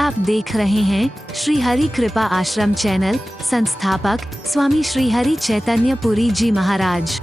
आप देख रहे हैं श्री हरि कृपा आश्रम चैनल। संस्थापक स्वामी श्री हरि चैतन्य पुरी जी महाराज।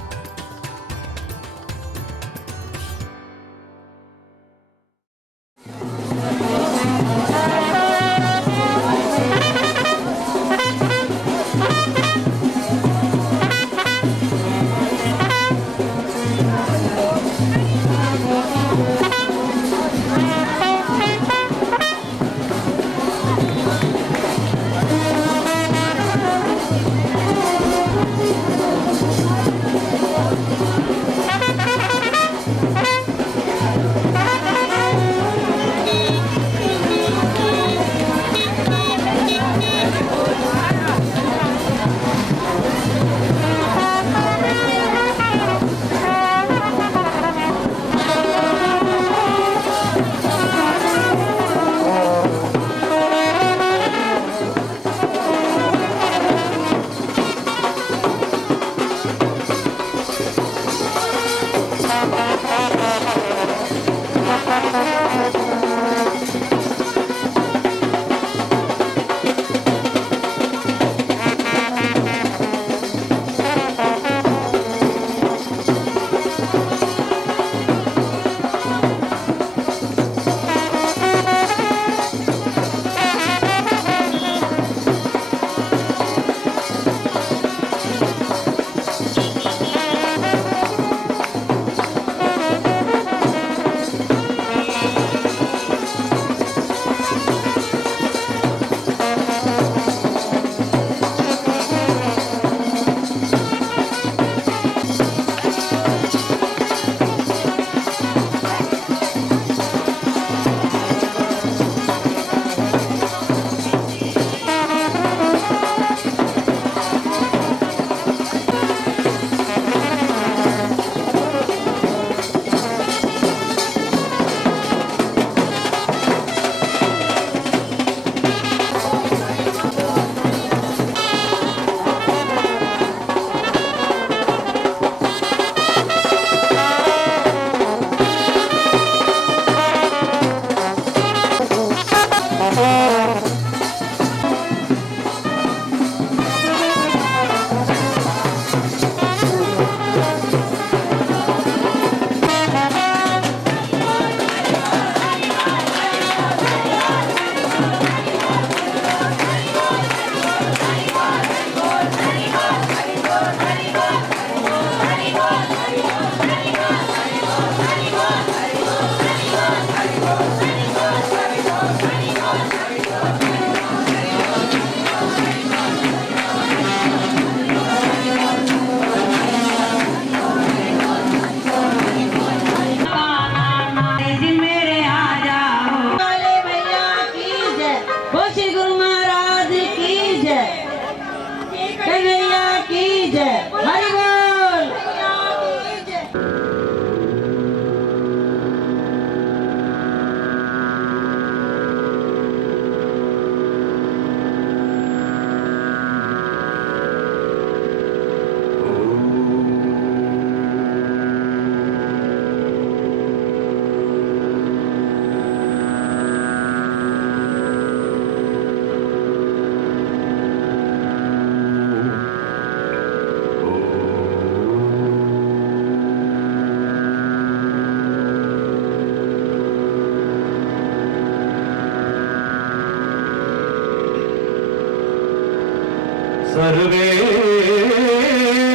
सर्वे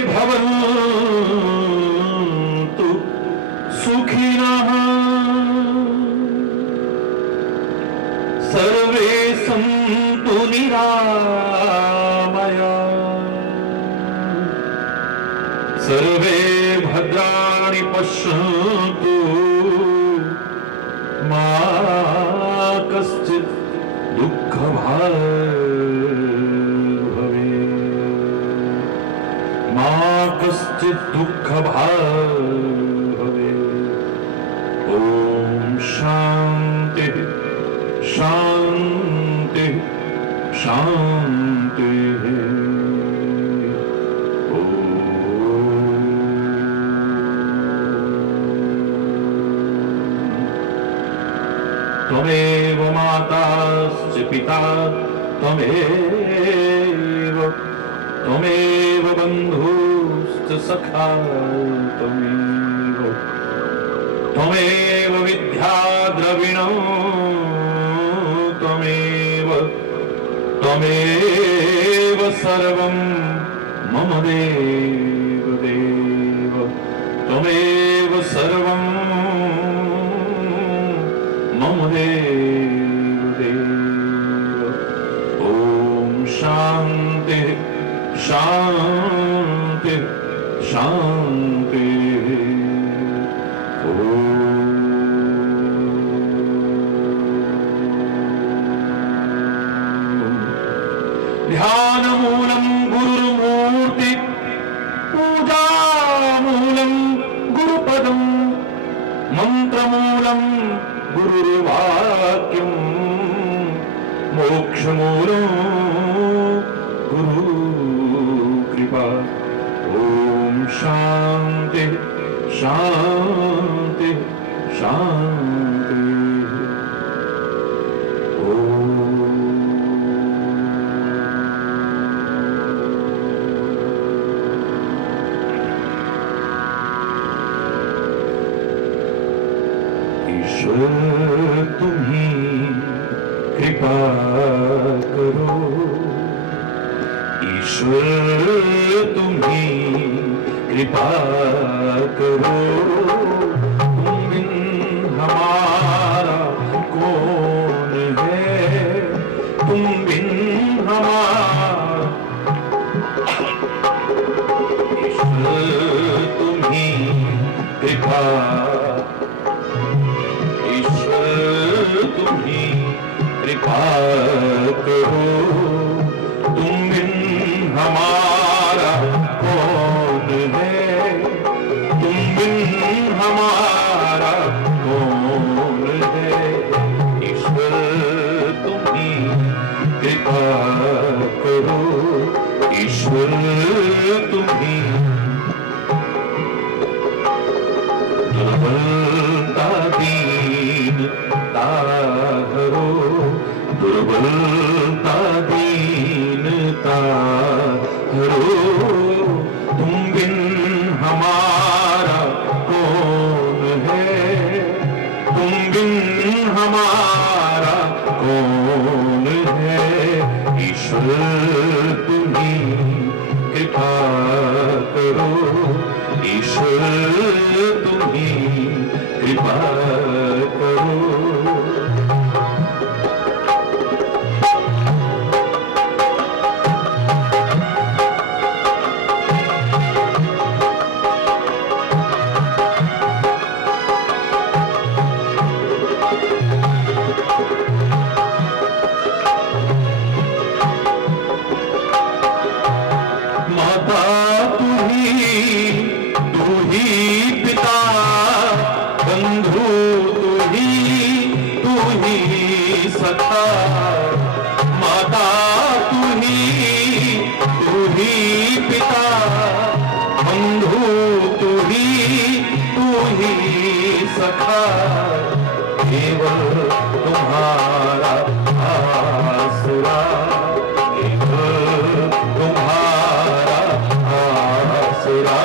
भवन्तु सुखिनः सर्वे सन्तु निरामयाः सर्वे भद्राणि पश्यन्तु मा कश्चित् कश्चित् दुःखभाग् भवेत्। ॐ शान्ति शान्ति शान्तिः। त्वमेव माताश्च पिता त्वमेव त्वमेव बन्धुश्च सखा त्वमेव त्वमेव विद्या द्रविणो त्वमेव त्वमेव सर्वं मम देव देव त्वमेव सर्वं मम देव देव ॐ शान्ति शान्ति शान्ति ध्यानमूलं गुरुर्मूर्ति पूजामूलं गुरुपदं मन्त्रमूलं गुरुर्वाक्यं मोक्षमूलं गुरुकृपा ॐ शान्ति शान्ति शान्ति ईश्वर तुम्ही कृपा करो ईश्वर तुम्ही कृपा करो तुम बिन हमारा कौन है तुम बिन हमारा ईश्वर तुम्ही कृपा तुम्ही कृपा करो तुम बिन हमारा कौन है तुम बिन हमारा कौन है ईश्वर तुम्ही कृपा करो ईश्वर तुम्ही दुर्बलता दीनता हरो दुर्बलता दीनता हरो तुम बिन हमारा कौन है तुम बिन हमारा कौन है ईश्वर तुम्ही कृपा करो ईश्वर तुम्ही कृपा करो माता तू ही पिता बंधु तू ही सखा माता तू ही पिता बंधु तू ही सखा केवल तुम्हारा आसरा तुम्हारा आसरा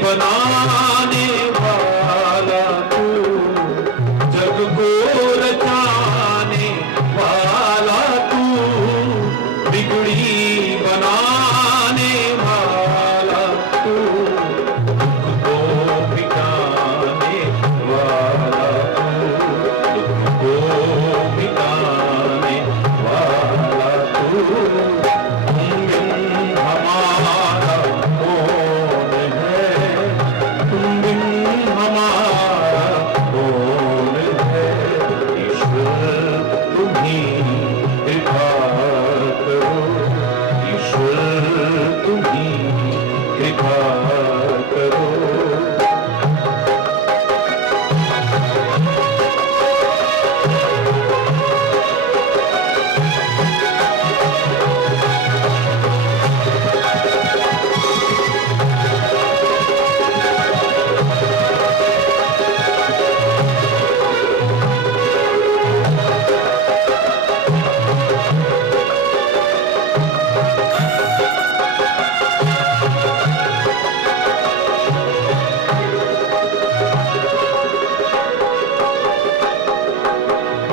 बनाने वाला तू जग को रचाने वाला तू बिगड़ी बनाने कृपा करो।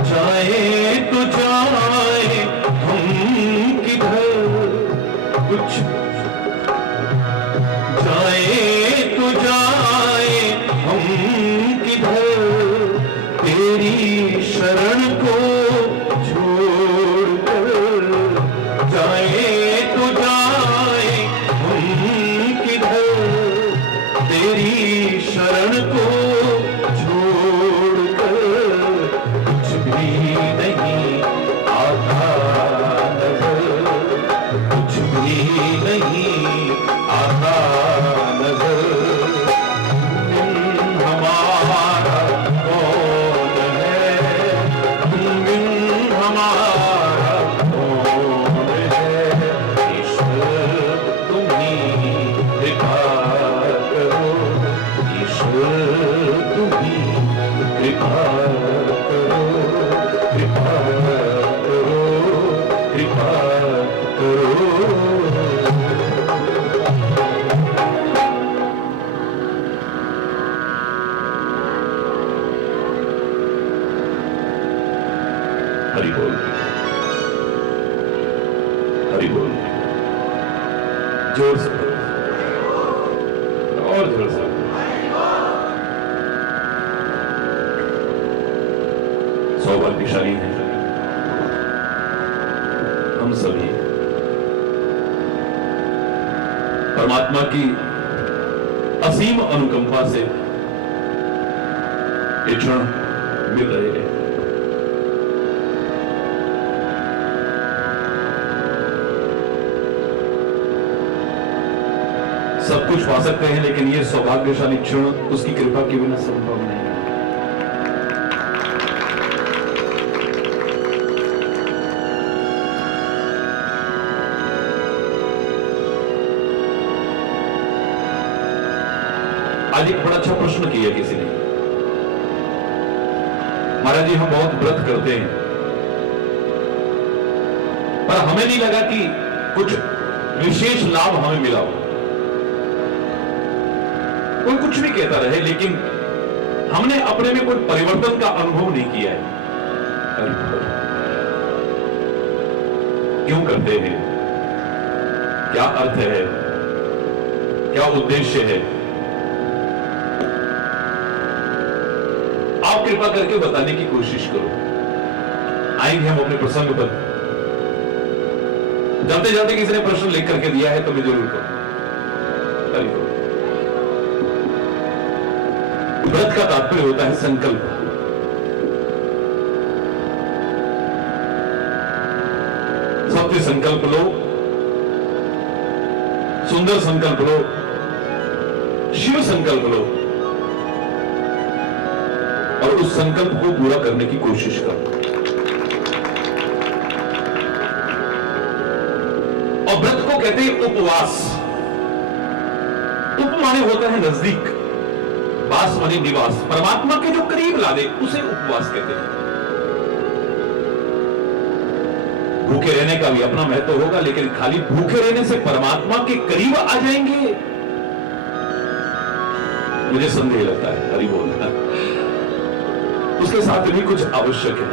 जाए तो जाए हम किधर, कुछ जाए तो जाए हम किधर, तेरी शरण को छोड़कर। जाए तो जाए हम किधर, तेरी शरण को छोड़कर। कुछ भी नहीं आता नजर, कुछ भी नहीं आता नजर। तुम हमारा कौन है, तुम हमारा कौन है। ईश्वर तुम ही कृपा करो, ईश्वर तुम ही कृपा करो, कृपा करो, कृपा करो। हरि बोल, हरि बोल। जोर से और जोर से। सौभाग्यशाली हैं हम सभी, परमात्मा की असीम अनुकंपा से ये क्षण मिल रहे हैं। सब कुछ पा सकते हैं, लेकिन ये सौभाग्यशाली क्षण उसकी कृपा के बिना संभव नहीं है। आज एक बड़ा अच्छा प्रश्न किया किसी ने, महाराज जी हम बहुत व्रत करते हैं, पर हमें नहीं लगा कि कुछ विशेष लाभ हमें मिला हो। कोई कुछ भी कहता रहे, लेकिन हमने अपने में कोई परिवर्तन का अनुभव नहीं किया है। क्यों करते हैं, क्या अर्थ है, क्या उद्देश्य है, आप कृपा करके बताने की कोशिश करो। आएंगे हम अपने प्रसंग पर। जाते जाते किसी ने प्रश्न लिख करके दिया है तो मैं जरूर करूं। व्रत का तात्पर्य होता है संकल्प। सत्य संकल्प लो, सुंदर संकल्प लो, शिव संकल्प लो और उस संकल्प को पूरा करने की कोशिश करो। और व्रत को कहते हैं उपवास। उप माने होता है नजदीक, वास माने निवास, परमात्मा के जो करीब ला दे उसे उपवास कहते हैं। भूखे रहने का भी अपना महत्व होगा, लेकिन खाली भूखे रहने से परमात्मा के करीब आ जाएंगे, मुझे संदेह लगता है। हरि बोल। उसके साथ भी कुछ आवश्यक है।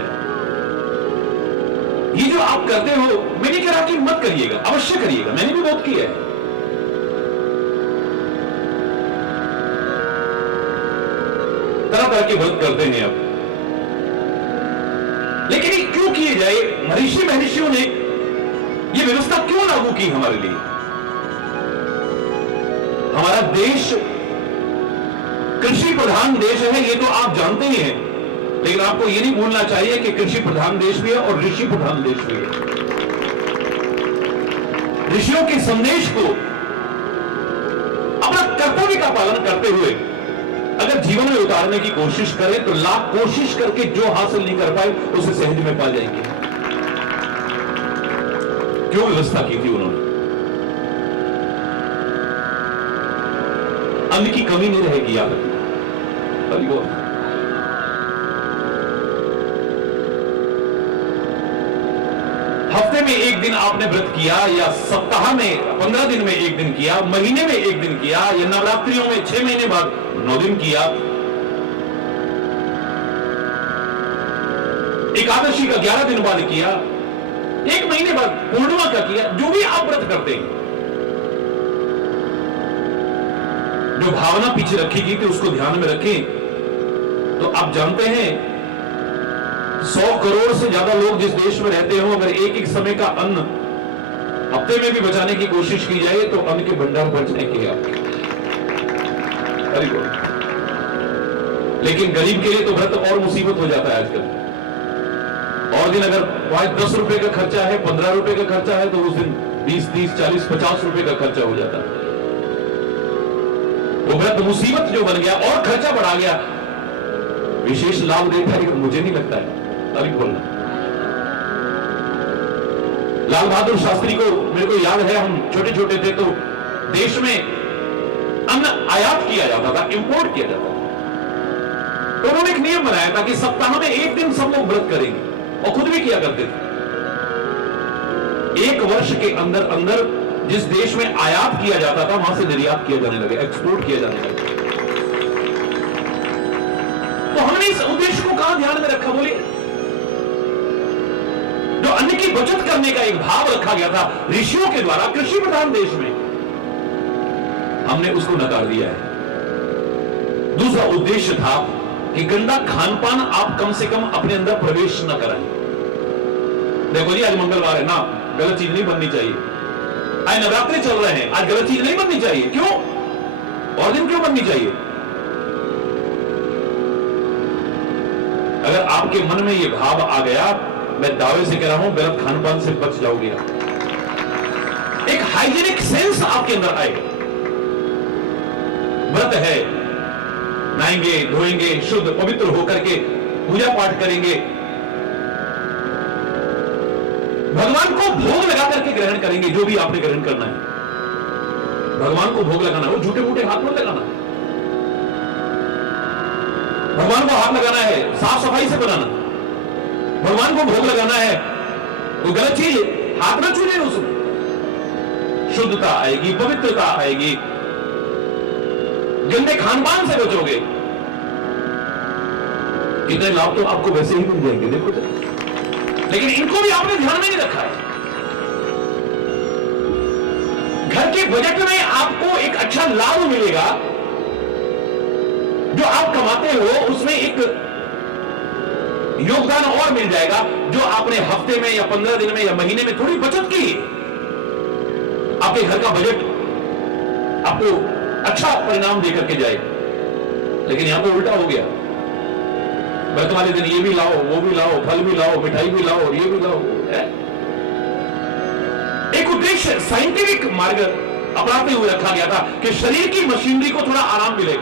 ये जो आप करते हो, मैं नहीं कह रहा कि मत करिएगा, अवश्य करिएगा, मैंने भी बहुत किया है। तरह तरह के व्रत करते हैं अब, लेकिन ये क्यों किए जाए? महर्षियों ने ये व्यवस्था क्यों लागू की हमारे लिए? हमारा देश कृषि प्रधान देश है, ये तो आप जानते ही हैं, लेकिन आपको ये नहीं भूलना चाहिए कि कृषि प्रधान देश भी है और ऋषि प्रधान देश भी है। ऋषियों के संदेश को कर्तव्य का पालन करते हुए अगर जीवन में उतारने की कोशिश करें तो लाख कोशिश करके जो हासिल नहीं कर पाए उसे सहज में पा जाएंगे। क्यों व्यवस्था की थी उन्होंने? अन्न की कमी नहीं रहेगी याद रखना। हफ्ते में एक दिन आपने व्रत किया, या सप्ताह में 15 दिन में एक दिन किया, महीने में एक दिन किया, या नवरात्रियों में 6 महीने बाद 9 दिन किया, एकादशी का 11 दिन बाद किया, 1 महीने बाद पूर्णिमा का किया, जो भी आप व्रत करते हैं, जो भावना पीछे रखी गई थी उसको ध्यान में रखें। तो आप जानते हैं 100 करोड़ से ज्यादा लोग जिस देश में रहते हो, अगर एक एक समय का अन्न हफ्ते में भी बचाने की कोशिश की जाए तो अन्न के भंडार बढ़ जाएंगे आपके। लेकिन गरीब के लिए तो व्रत और मुसीबत हो जाता है आजकल। और दिन अगर 5-10 रुपए का खर्चा है, 15 रुपए का खर्चा है, तो उस दिन 20-30, 40, 50 रुपए का खर्चा हो जाता है। वो व्रत मुसीबत जो बन गया और खर्चा बढ़ा गया, विशेष लाभ देता है मुझे नहीं लगता है। अभी बोलना, लाल बहादुर शास्त्री को मेरे को याद है, हम छोटे छोटे थे तो देश में अन्न आयात किया जाता था, इंपोर्ट किया जाता था। तो उन्होंने एक नियम बनाया था कि सप्ताह में एक दिन सब लोग व्रत करेंगे, और खुद भी किया करते थे। 1 वर्ष के अंदर अंदर जिस देश में आयात किया जाता था वहां से निर्यात किया जाने लगे, एक्सपोर्ट किया जाने लगे। तो हमने इस उद्देश्य को कहां ध्यान में रखा? बोलिए, जो अन्न की बचत करने का एक भाव रखा गया था ऋषियों के द्वारा कृषि प्रधान देश में, हमने उसको नकार दिया है। दूसरा उद्देश्य था कि गंदा खानपान आप कम से कम अपने अंदर प्रवेश न कराएं। देखो जी, आज मंगलवार है ना, गलत चीज नहीं बननी चाहिए। आज नवरात्रि चल रहे हैं, आज गलत चीज नहीं बननी चाहिए। क्यों? और दिन क्यों बननी चाहिए? अगर आपके मन में यह भाव आ गया, मैं दावे से कह रहा हूं गलत खानपान से बच जाओगे। एक हाइजीनिक सेंस आपके अंदर आएगा। व्रत है, नहाएंगे, धोएंगे, शुद्ध पवित्र होकर के पूजा पाठ करेंगे, भगवान को भोग लगा करके ग्रहण करेंगे। जो भी आपने ग्रहण करना है, भगवान को भोग लगाना है, वो झूठे मूठे हाथ में लगाना है। भगवान को हाथ लगाना है, साफ सफाई से बनाना। भगवान को भोग लगाना है, वो गलत चीज हाथ ना छूने उसमें। शुद्धता आएगी, पवित्रता आएगी, गंदे खानपान से बचोगे। कितने लाभ तो आपको वैसे ही मिल जाएंगे, देखो तो। लेकिन इनको भी आपने ध्यान में नहीं रखा है। घर के बजट में आपको एक अच्छा लाभ मिलेगा, जो आप कमाते हो उसमें एक योगदान और मिल जाएगा, जो आपने हफ्ते में या 15 दिन में या महीने में थोड़ी बचत की। आपके घर का बजट आपको अच्छा परिणाम देकर के जाए। लेकिन यहां तो उल्टा हो गया। व्रत वाले दिन ये भी लाओ, वो भी लाओ, फल भी लाओ, मिठाई भी लाओ, ये भी लाओ। एक उद्देश्य साइंटिफिक मार्ग अपनाते हुए रखा गया था कि शरीर की मशीनरी को थोड़ा आराम मिले।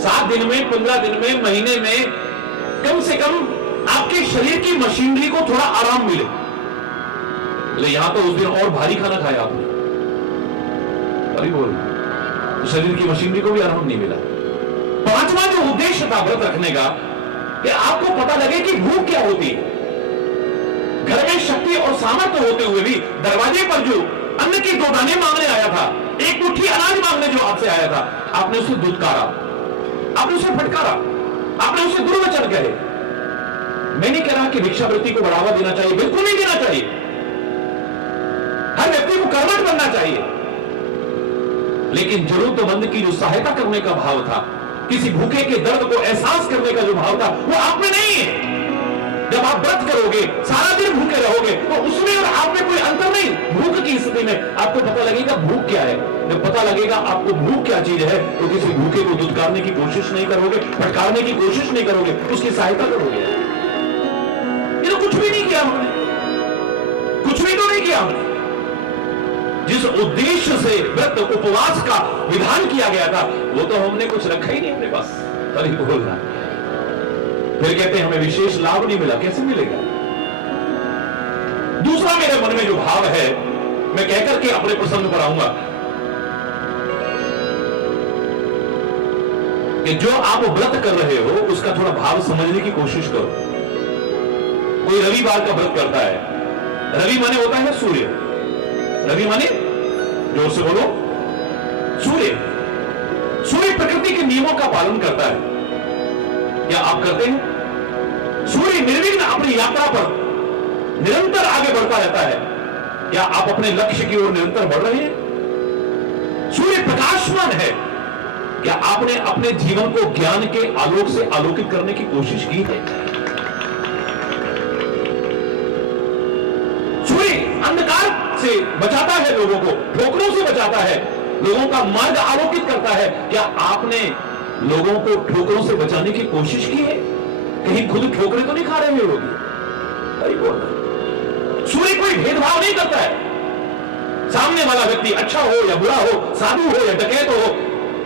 7 दिन में, 15 दिन में, महीने में कम से कम आपके शरीर की मशीनरी को थोड़ा आराम मिले। यहां तो उस दिन और भारी खाना खाया आपने, अरे बोल, तो शरीर की मशीनरी को भी आराम नहीं मिला। 5वां जो उद्देश्य था व्रत रखने का, कि आपको पता लगे कि भूख क्या होती है। घर में शक्ति और सामर्थ्य होते हुए भी दरवाजे पर जो अन्न की 2 दाने मांगने आया था, एक मुट्ठी अनाज मांगने जो आपसे आया था, आपने उसे दुत्कारा, आपने उसे फटकारा, आपने उसे दुर्वचन कहे। मैं नहीं कह रहा कि भिक्षावृत्ति को बढ़ावा देना चाहिए, बिल्कुल नहीं देना चाहिए। हर व्यक्ति को कर्मठ बनना चाहिए। लेकिन जरूरतमंद की जो सहायता करने का भाव था, किसी भूखे के दर्द को एहसास करने का जो भाव था, वो आप में नहीं है। जब आप व्रत करोगे, सारा दिन भूखे रहोगे, तो उसमें और आप में कोई अंतर नहीं। भूख की स्थिति में आपको पता लगेगा भूख क्या है। जब पता लगेगा आपको भूख क्या चीज है, तो किसी भूखे को दुत्कारने की कोशिश नहीं करोगे, फटकारने की कोशिश नहीं करोगे, उसकी सहायता करोगे। ये तो कुछ भी नहीं किया हमने, कुछ भी तो नहीं किया हमने। जिस उद्देश्य से व्रत उपवास का विधान किया गया था, वो तो हमने कुछ रखा ही नहीं अपने पास। अरे बोलना, फिर कहते हैं हमें विशेष लाभ नहीं मिला। कैसे मिलेगा? दूसरा मेरे मन में जो भाव है, मैं कहकर के अपने प्रसंग पर आऊंगा कि जो आप व्रत कर रहे हो उसका थोड़ा भाव समझने की कोशिश करो। कोई रविवार का व्रत करता है। रवि माने होता है सूर्य। रवि माने, जोर से बोलो, सूर्य। सूर्य प्रकृति के नियमों का पालन करता है। क्या आप करते हैं? सूर्य निर्विघ्न अपनी यात्रा पर निरंतर आगे बढ़ता रहता है। क्या आप अपने लक्ष्य की ओर निरंतर बढ़ रहे हैं? सूर्य प्रकाशमान है। क्या आपने अपने जीवन को ज्ञान के आलोक से आलोकित करने की कोशिश की है? सूर्य अंधकार से बचाता है लोगों को, ठोकरों से बचाता है, लोगों का मार्ग आलोकित करता है। क्या आपने लोगों को ठोकरों से बचाने की कोशिश की है? कहीं खुद ठोकरे तो नहीं खा रहे हो? अरे बोलना, सूर्य कोई भेदभाव नहीं करता है। सामने वाला व्यक्ति अच्छा हो या बुरा हो, साधु हो या डकैत हो,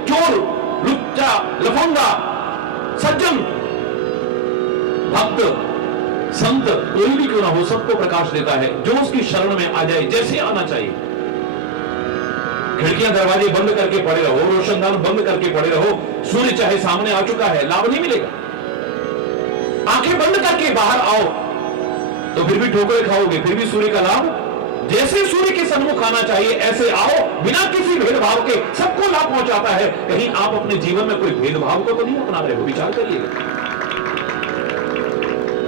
चोर, लुच्चा, लफंगा, सज्जन, भक्त, संत, कोई भी क्यों ना हो, सबको प्रकाश देता है जो उसकी शरण में आ जाए, जैसे आना चाहिए। खिड़कियां दरवाजे बंद करके पड़े रहो, रोशनदान बंद करके पड़े रहो, सूर्य चाहे सामने आ चुका है, लाभ नहीं मिलेगा। आंखें बंद करके बाहर आओ तो फिर भी ठोकरे खाओगे, फिर भी सूर्य का लाभ। जैसे सूर्य के सन्मुख आना चाहिए ऐसे आओ, बिना किसी भेदभाव के, सबको लाभ पहुंचाता है। कहीं आप अपने जीवन में कोई भेदभाव को तो नहीं अपना रहे हो? विचार करिएगा।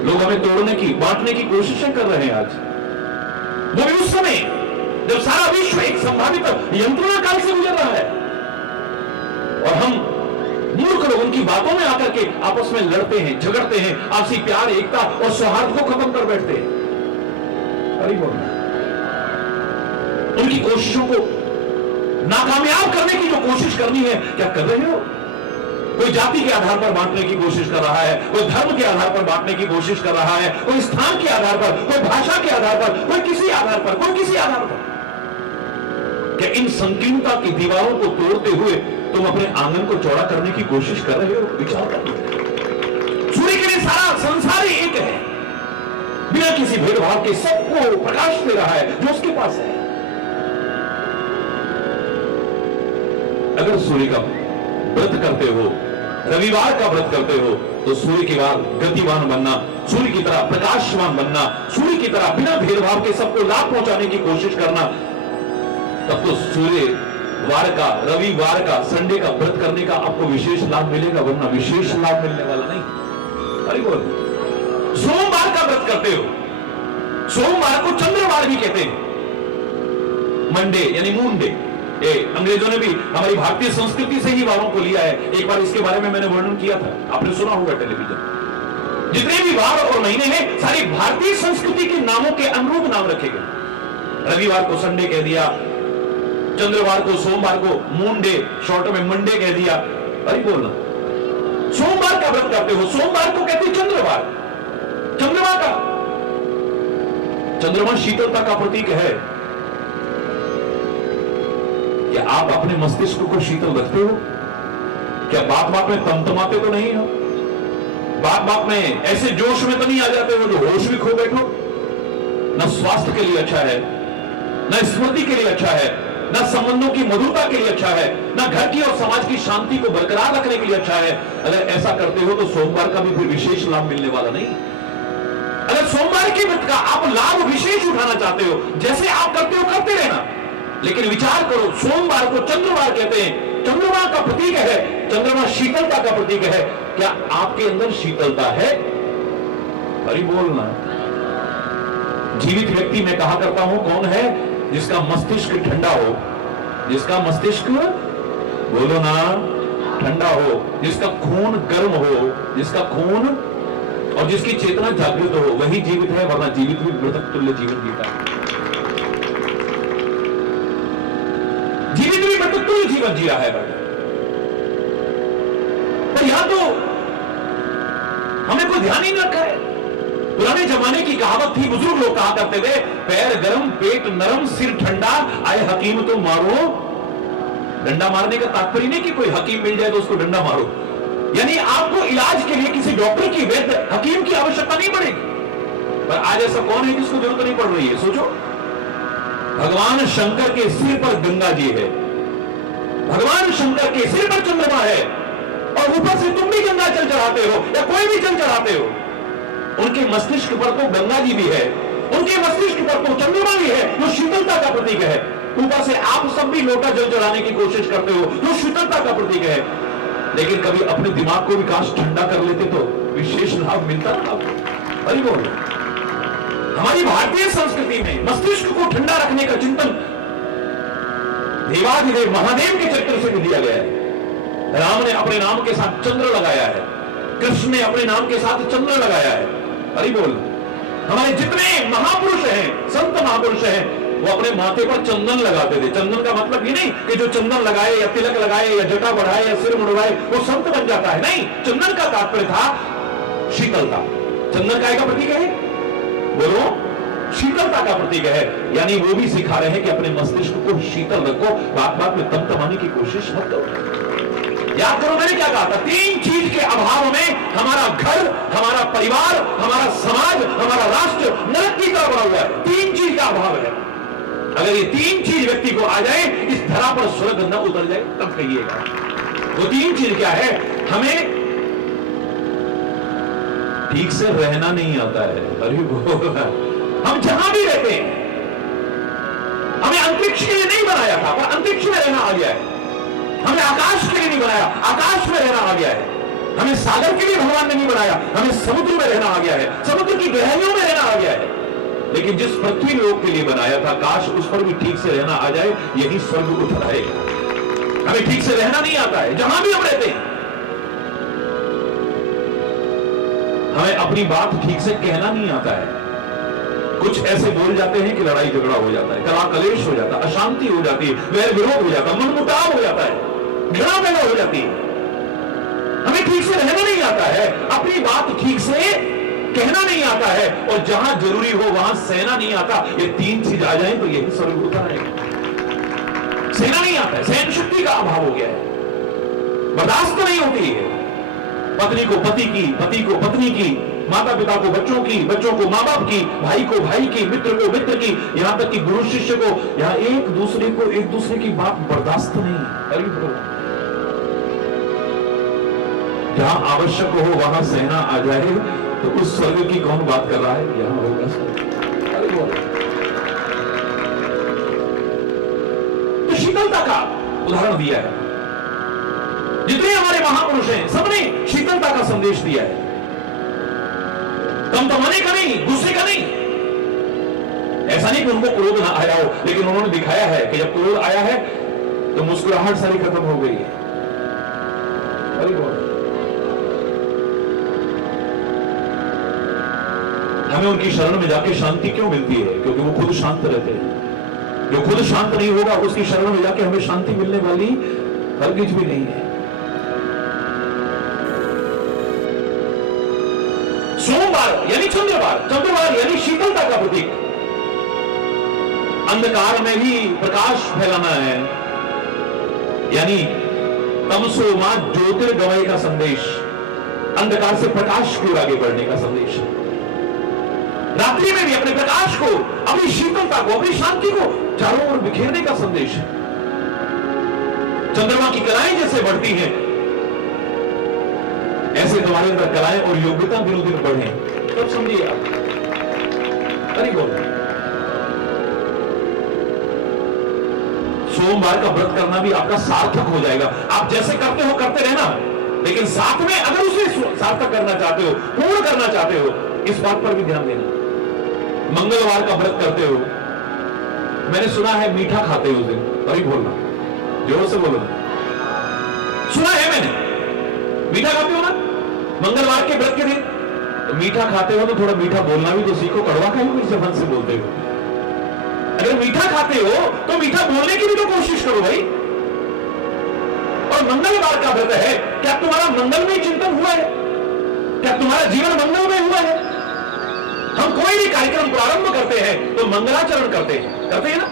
लोग हमें तोड़ने की, बांटने की कोशिशें कर रहे हैं आज, वो भी उस समय जब सारा विश्व एक संभावित यंत्रणा काल से गुजर रहा है और हम मूर्ख लोग उनकी बातों में आकर के आपस में लड़ते हैं, झगड़ते हैं, आपसी प्यार, एकता और सौहार्द को खत्म कर बैठते हैं। अरे बोलना, उनकी कोशिशों को नाकामयाब करने की जो कोशिश करनी है, क्या कर रहे हो? कोई जाति के आधार पर बांटने की कोशिश कर रहा है, कोई धर्म के आधार पर बांटने की कोशिश कर रहा है, कोई स्थान के आधार पर, कोई भाषा के आधार पर, कोई किसी आधार पर, कोई किसी आधार पर। क्या इन संकीर्णता की दीवारों को तोड़ते हुए तुम अपने आंगन को चौड़ा करने की कोशिश कर रहे हो? विचार करो। सूर्य के लिए सारा संसार ही एक है, बिना किसी भेदभाव के सबको प्रकाश दे रहा है जो उसके पास है। अगर सूर्य का व्रत करते हो, रविवार का व्रत करते हो, तो सूर्य की बार गतिवान बनना, सूर्य की तरह प्रकाशवान बनना, सूर्य की तरह बिना भेदभाव के सबको लाभ पहुंचाने की कोशिश करना, तब तो सूर्यवार का, रविवार का, संडे का व्रत करने का आपको विशेष लाभ मिलेगा, वरना विशेष लाभ मिलने वाला नहीं। अरे बोल, सोमवार का व्रत करते हो, सोमवार को चंद्रवार भी कहते हैं, मंडे यानी मून डे। अंग्रेजों ने भी हमारी भारतीय संस्कृति से ही वारों को लिया है। एक बार इसके बारे में मैंने वर्णन किया था, आपने सुना होगा टेलीविजन। जितने भी वार और महीने हैं, सारी भारतीय संस्कृति के नामों के अनुरूप नाम रखे गए। रविवार को संडे कह दिया, चंद्रवार को, सोमवार को मून डे, शॉर्ट में मंडे कह दिया। अरे बोलना, सोमवार का व्रत करते हो, सोमवार को कहते हैं चंद्रवार। चंद्रमा का, चंद्रमा शीतलता का प्रतीक है। क्या आप अपने मस्तिष्क को शीतल रखते हो? क्या बात बात में तमतमाते तो नहीं हो? बात बात में ऐसे जोश में तो नहीं आ जाते हो जो होश भी खो बैठो? न स्वास्थ्य के लिए अच्छा है, न स्मृति के लिए अच्छा है, न संबंधों की मधुरता के लिए अच्छा है, न घर की और समाज की शांति को बरकरार रखने के लिए अच्छा है। अगर ऐसा करते हो तो सोमवार का भी फिर विशेष लाभ मिलने वाला नहीं। अगर सोमवार के व्रत का आप लाभ विशेष उठाना चाहते हो, जैसे आप करते हो करते रहना, लेकिन विचार करो, सोमवार को चंद्रवार कहते हैं, चंद्रमा का प्रतीक है, चंद्रमा शीतलता का प्रतीक है। क्या आपके अंदर शीतलता है? अरे बोलना, जीवित व्यक्ति मैं कहा करता हूं कौन है? जिसका मस्तिष्क ठंडा हो, जिसका मस्तिष्क, बोलो ना, ठंडा हो, जिसका खून गर्म हो, जिसका खून और जिसकी चेतना जागृत हो, वही जीवित है, वरना जीवित भी मृतक तुल्य जीवन जीता है। जीवित भी मृतक तुल्य जीवन जी रहा है। पर यहां तो हमें कोई ध्यान ही नहीं रखा है। पुराने जमाने की कहावत थी, बुजुर्ग लोग कहा करते थे, पैर गरम, पेट नरम, सिर ठंडा, आए हकीम तो मारो। डंडा मारने का तात्पर्य नहीं कि कोई हकीम मिल जाए तो उसको डंडा मारो, यानी आपको इलाज के लिए किसी डॉक्टर की, वैद्य हकीम की आवश्यकता नहीं पड़ेगी। पर आज ऐसा कौन है जिसको जरूरत नहीं पड़ रही है? सोचो, भगवान शंकर के सिर पर गंगा जी है, भगवान शंकर के सिर पर चंद्रमा है, और ऊपर से तुम भी गंगा जल चढ़ाते हो या कोई भी जल चढ़ाते हो। उनके मस्तिष्क पर तो गंगा जी भी है, उनके मस्तिष्क पर तो चंद्रमा भी है जो शीतलता का प्रतीक है। ऊपर से आप सब भी लोटा जल चढ़ाने की कोशिश करते हो जो शीतलता का प्रतीक है। लेकिन कभी अपने दिमाग को भी काश ठंडा कर लेते तो विशेष लाभ मिलता ना आपको। अरे बोल, हमारी भारतीय संस्कृति में मस्तिष्क को ठंडा रखने का चिंतन देवाधिदेव महादेव के चरित्र से भी दिया गया है। राम ने अपने नाम के साथ चंद्र लगाया है, कृष्ण ने अपने नाम के साथ चंद्र लगाया है। अरे बोल, हमारे जितने महापुरुष हैं, संत महापुरुष हैं, वो अपने माथे पर चंदन लगाते थे। चंदन का मतलब ये नहीं कि जो चंदन लगाए या तिलक लगाए या जटा बढ़ाए या सिर मुड़वाए वो संत बन जाता है, नहीं। चंदन का तात्पर्य था शीतलता। चंदन काय का प्रतीक है? बोलो, शीतलता का प्रतीक है। यानी वो भी सिखा रहे हैं कि अपने मस्तिष्क को शीतल रखो, बात बात में तमतमाने की कोशिश मत करो। याद करो मैंने क्या कहा था, 3 चीज के अभाव में हमारा घर, हमारा परिवार, हमारा समाज, हमारा राष्ट्र नरक की तरह बना हुआ है। 3 चीज का अभाव है। अगर ये 3 चीज व्यक्ति को आ जाए, इस धरा पर स्वर्ग न उतर जाए, तब कहिएगा। वो 3 चीज क्या है? हमें ठीक से रहना नहीं आता है। अरे हम जहां भी रहते हैं, हमें अंतरिक्ष के लिए नहीं बनाया था, पर अंतरिक्ष में रहना आ गया है। हमें आकाश के लिए नहीं बनाया, आकाश में रहना आ गया है। हमें सागर के लिए भगवान ने नहीं बनाया, हमें समुद्र में रहना आ गया है, समुद्र की गहराइयों में रहना आ गया है। लेकिन जिस पृथ्वी लोक के लिए बनाया था, काश उस पर भी ठीक से रहना आ जाए, यही स्वर्ग को ठहराएगा। हमें ठीक से रहना नहीं आता है जहां भी हम रहते हैं। हमें अपनी बात ठीक से कहना नहीं आता है। कुछ ऐसे बोल जाते हैं कि लड़ाई झगड़ा हो जाता है, कला कलेश हो जाता है, अशांति हो जाती है, वैर विरोध हो जाता है, मनमुटाव हो जाता है, घृणा पैदा हो जाती है। हमें ठीक से रहना नहीं आता है, अपनी बात ठीक से कहना नहीं आता है, और जहां जरूरी हो वहां सहना नहीं आता। ये 3 चीज आ जाए तो यही स्वर्ग होता है। सहना नहीं आता है, सहन शक्ति का अभाव हो गया है, बर्दाश्त नहीं होती है। पत्नी को पति की, पति को पत्नी की, माता पिता को बच्चों की, बच्चों को माँ बाप की, भाई को भाई की, मित्र को मित्र की, यहां तक कि गुरु शिष्य को, यहां एक दूसरे की बात बर्दाश्त नहीं। अरे जहां आवश्यक हो वहां सहना आ जाए तो उस स्वर्ग की कौन बात कर रहा है? यहां होगा स्वर्ग। अरे तो शीतलता का उदाहरण दिया है। जितने हमारे महापुरुष हैं, सबने शीतलता का संदेश दिया है। तमतमाने का नहीं, गुस्से का नहीं। ऐसा नहीं कि उनको क्रोध ना आया हो, लेकिन उन्होंने दिखाया है कि जब क्रोध आया है तो मुस्कुराहट सारी खत्म हो गई है। अरे बहुत हमें उनकी शरण में जाके शांति क्यों मिलती है? क्योंकि वो खुद शांत रहते हैं। जो खुद शांत नहीं होगा, उसकी शरण में जाके हमें शांति मिलने वाली हरगिज भी नहीं है। सोमवार यानी चंद्रवार, चंद्रवार यानी शीतलता का प्रतीक। अंधकार में भी प्रकाश फैलाना है, यानी तमसो मां ज्योतिर्गमय का संदेश, अंधकार से प्रकाश की ओर आगे बढ़ने का संदेश। रात्रि में भी अपने प्रकाश को, अपनी शीतलता को, अपनी शांति को चारों ओर बिखेरने का संदेश है। चंद्रमा की कलाएं जैसे बढ़ती हैं, ऐसे तुम्हारे अंदर कलाएं और योग्यता दिनों दिन बढ़े, तब समझिए आप। अरे बोलो, सोमवार का व्रत करना भी आपका सार्थक हो जाएगा। आप जैसे करते हो करते रहना, लेकिन साथ में अगर उसे सार्थक करना चाहते हो, पूर्ण करना चाहते हो, इस बात पर भी ध्यान देना। मंगलवार का व्रत करते हो, मैंने सुना है मीठा खाते हो उस दिन। अरे बोलना, जोर से बोलो। सुना है मैंने, मीठा खाते हो ना मंगलवार के व्रत के दिन। तो मीठा खाते हो तो थोड़ा मीठा बोलना भी तो सीखो। कड़वा खाओ इस जबान से बोलते हो। अगर मीठा खाते हो तो मीठा बोलने की भी तो कोशिश करो भाई। और मंगलवार का व्रत है, क्या तुम्हारा मंगल में चिंतन हुआ है? क्या तुम्हारा जीवन मंगल में हुआ है? हम कोई भी कार्यक्रम प्रारंभ करते हैं तो मंगलाचरण करते हैं ना।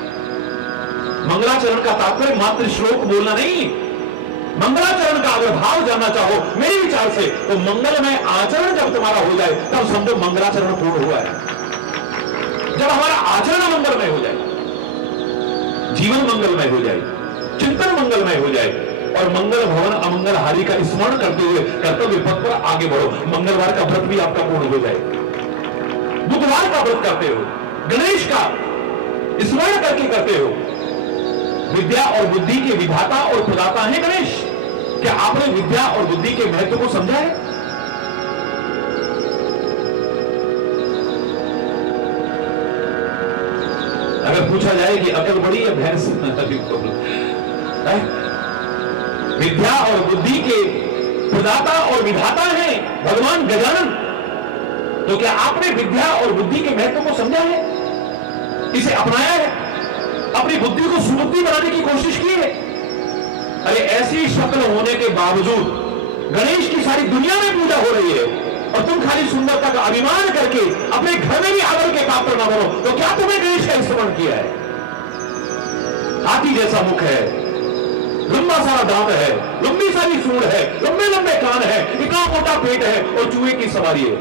मंगलाचरण का तात्पर्य मात्र श्लोक बोलना नहीं। मंगलाचरण का अगर भाव जानना चाहो मेरे विचार से तो मंगलमय आचरण जब तुम्हारा हो जाए तब समझो मंगलाचरण पूर्ण हुआ है। जब हमारा आचरण मंगलमय हो जाए, जीवन मंगलमय हो जाए, चिंतन मंगलमय हो जाए और मंगल भवन अमंगल हारी का स्मरण करते हुए कर्तव्य पथ पर आगे बढ़ो। मंगलवार का व्रत भी आपका पूर्ण हो जाए, बुधवार का व्रत करते हो, गणेश का स्मरण करके करते हो। विद्या और बुद्धि के विधाता और प्रदाता है गणेश। क्या आपने विद्या और बुद्धि के महत्व को समझा है? अगर पूछा जाए कि अकल बड़ी या भैंस, विद्या और बुद्धि के प्रदाता और विधाता है भगवान गजानन। तो क्या आपने विद्या और बुद्धि के महत्व को समझा है, इसे अपनाया है, अपनी बुद्धि को सुबुद्धि बनाने की कोशिश की है? अरे ऐसी शक्ल होने के बावजूद गणेश की सारी दुनिया में पूजा हो रही है और तुम खाली सुंदरता का अभिमान करके अपने घर में भी आदर के पात्र न बनो, तो क्या तुमने गणेश का स्मरण किया है? हाथी जैसा मुख है, लंबा सारा दांत है, लंबी सारी सूंड है, लंबे लंबे कान है, इतना मोटा पेट है और चूहे की सवारी है।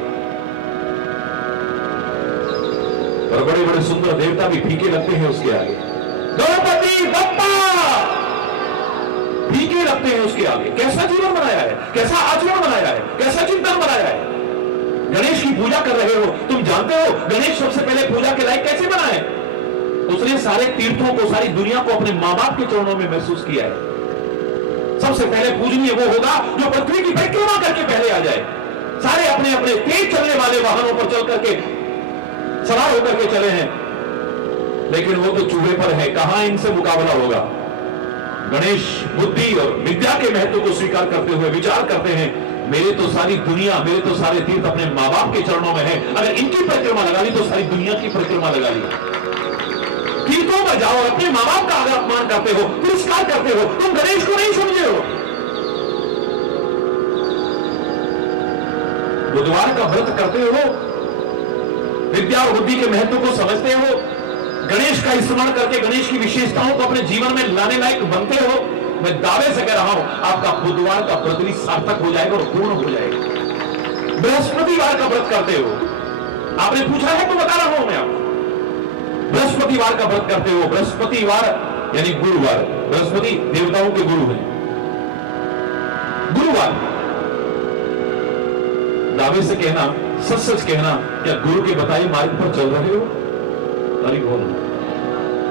और बड़े बड़े सुंदर देवता भी फीके लगते हैं उसके आगे। गणपति बप्पा फीके लगते हैं उसके आगे। कैसा जीवन बनाया है, कैसा आचरण बनाया है, कैसा चिंतन बनाया है। गणेश की पूजा कर रहे हो, तुम जानते हो गणेश सबसे पहले पूजा के लायक कैसे बना है? उसने सारे तीर्थों को, सारी दुनिया को अपने मां बाप के चरणों में महसूस किया है। सबसे पहले पूजनीय वो होगा जो पृथ्वी की परिक्रमा करके पहले आ जाए। सारे अपने अपने तेज चलने वाले वाहनों पर चल करके, सवार होकर के चले हैं, लेकिन वो तो चूहे पर है, कहां इनसे मुकाबला होगा। गणेश बुद्धि और विद्या के महत्व को स्वीकार करते हुए विचार करते हैं, मेरे तो सारी दुनिया, मेरे तो सारे तीर्थ अपने मां बाप के चरणों में है। अगर इनकी परिक्रमा लगा ली तो सारी दुनिया की परिक्रमा लगा ली। तीर्थों पर जाओ और अपने मां बाप का अगर अपमान करते हो, पुरस्कार करते हो, तुम गणेश को नहीं समझे हो। बुधवार का व्रत करते हो, विद्या और बुद्धि के महत्व को समझते हो, गणेश का स्मरण करके गणेश की विशेषताओं को अपने जीवन में लाने लायक बनते हो। मैं दावे से कह रहा हूं आपका बुधवार का व्रत भी सार्थक हो जाएगा और पूर्ण हो जाएगा। बृहस्पतिवार का व्रत करते हो, आपने पूछा है तो बता रहा हूं मैं आपको। बृहस्पतिवार का व्रत करते हो, बृहस्पतिवार यानी गुरुवार, बृहस्पति देवताओं के गुरु हैं। गुरुवार दावे से कहना, सच सच कहना, क्या गुरु के बताए मार्ग पर चल रहे हो? अरे बोल,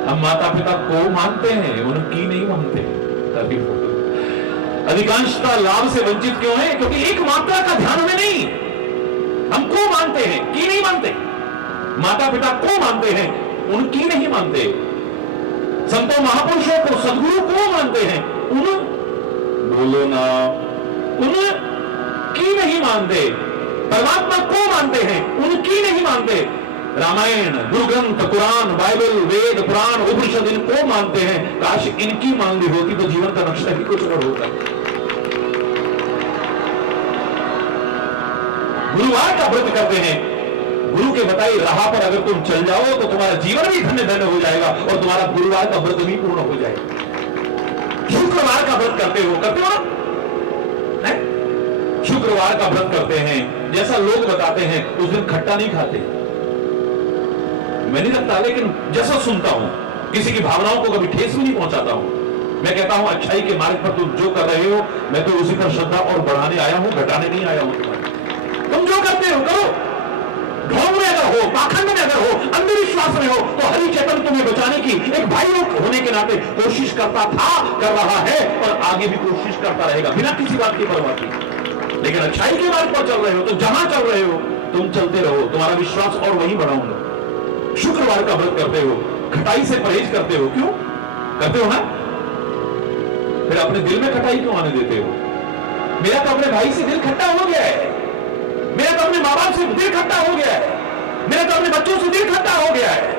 हम माता पिता को मानते हैं, उनकी नहीं मानते। अधिकांशता लाभ से वंचित क्यों है? क्योंकि एक मात्रा का ध्यान हमें नहीं। हम को मानते हैं, की नहीं मानते। माता पिता को मानते हैं, उनकी नहीं मानते। संतों महापुरुषों को, सदगुरु को मानते हैं, उन बोलो ना, उन की नहीं मानते। परमात्मा को मानते हैं, उनकी नहीं मानते। रामायण, गुरु ग्रंथ, कुरान, बाइबल, वेद, पुराण, उपनिषद इनको मानते हैं। काश इनकी मान ली होती तो जीवन का नक्शा ही कुछ और होता। गुरुवार का व्रत करते हैं, गुरु के बताई राह पर अगर तुम चल जाओ तो तुम्हारा जीवन भी धन्य धन्य हो जाएगा और तुम्हारा गुरुवार का व्रत भी पूर्ण हो जाएगा। शुक्रवार का व्रत करते हो ना? शुक्रवार का व्रत करते हैं, जैसा लोग बताते हैं उस दिन खट्टा नहीं खाते। मैं नहीं लगता, लेकिन जैसा सुनता हूं, किसी की भावनाओं को कभी ठेस भी नहीं पहुंचाता हूं। मैं कहता हूं अच्छाई के मार्ग पर तुम जो कर रहे हो, मैं तो उसी पर श्रद्धा और बढ़ाने आया हूं, घटाने नहीं आया हूं। तुम जो करते हो करो। ढोंग में अगर हो, पाखंड में अगर हो, अंधविश्वास में हो, तो हरि चेतन तुम्हें बचाने की एक भाई होने के नाते कोशिश करता था, कर रहा है और आगे भी कोशिश करता रहेगा बिना किसी बात की परवाह की। लेकिन अच्छाई के मार्ग पर चल रहे हो तो जहां चल रहे हो तुम चलते रहो, तुम्हारा विश्वास और वहीं बढ़ाऊंगा। शुक्रवार का व्रत करते हो, खटाई से परहेज करते हो, क्यों करते हो ना? फिर अपने दिल में खटाई क्यों आने देते हो? मेरा तो अपने भाई से दिल खट्टा हो गया है, मेरा तो अपने माँ बाप से दिल खट्टा हो गया है, मेरा तो अपने बच्चों से दिल खट्टा हो गया है,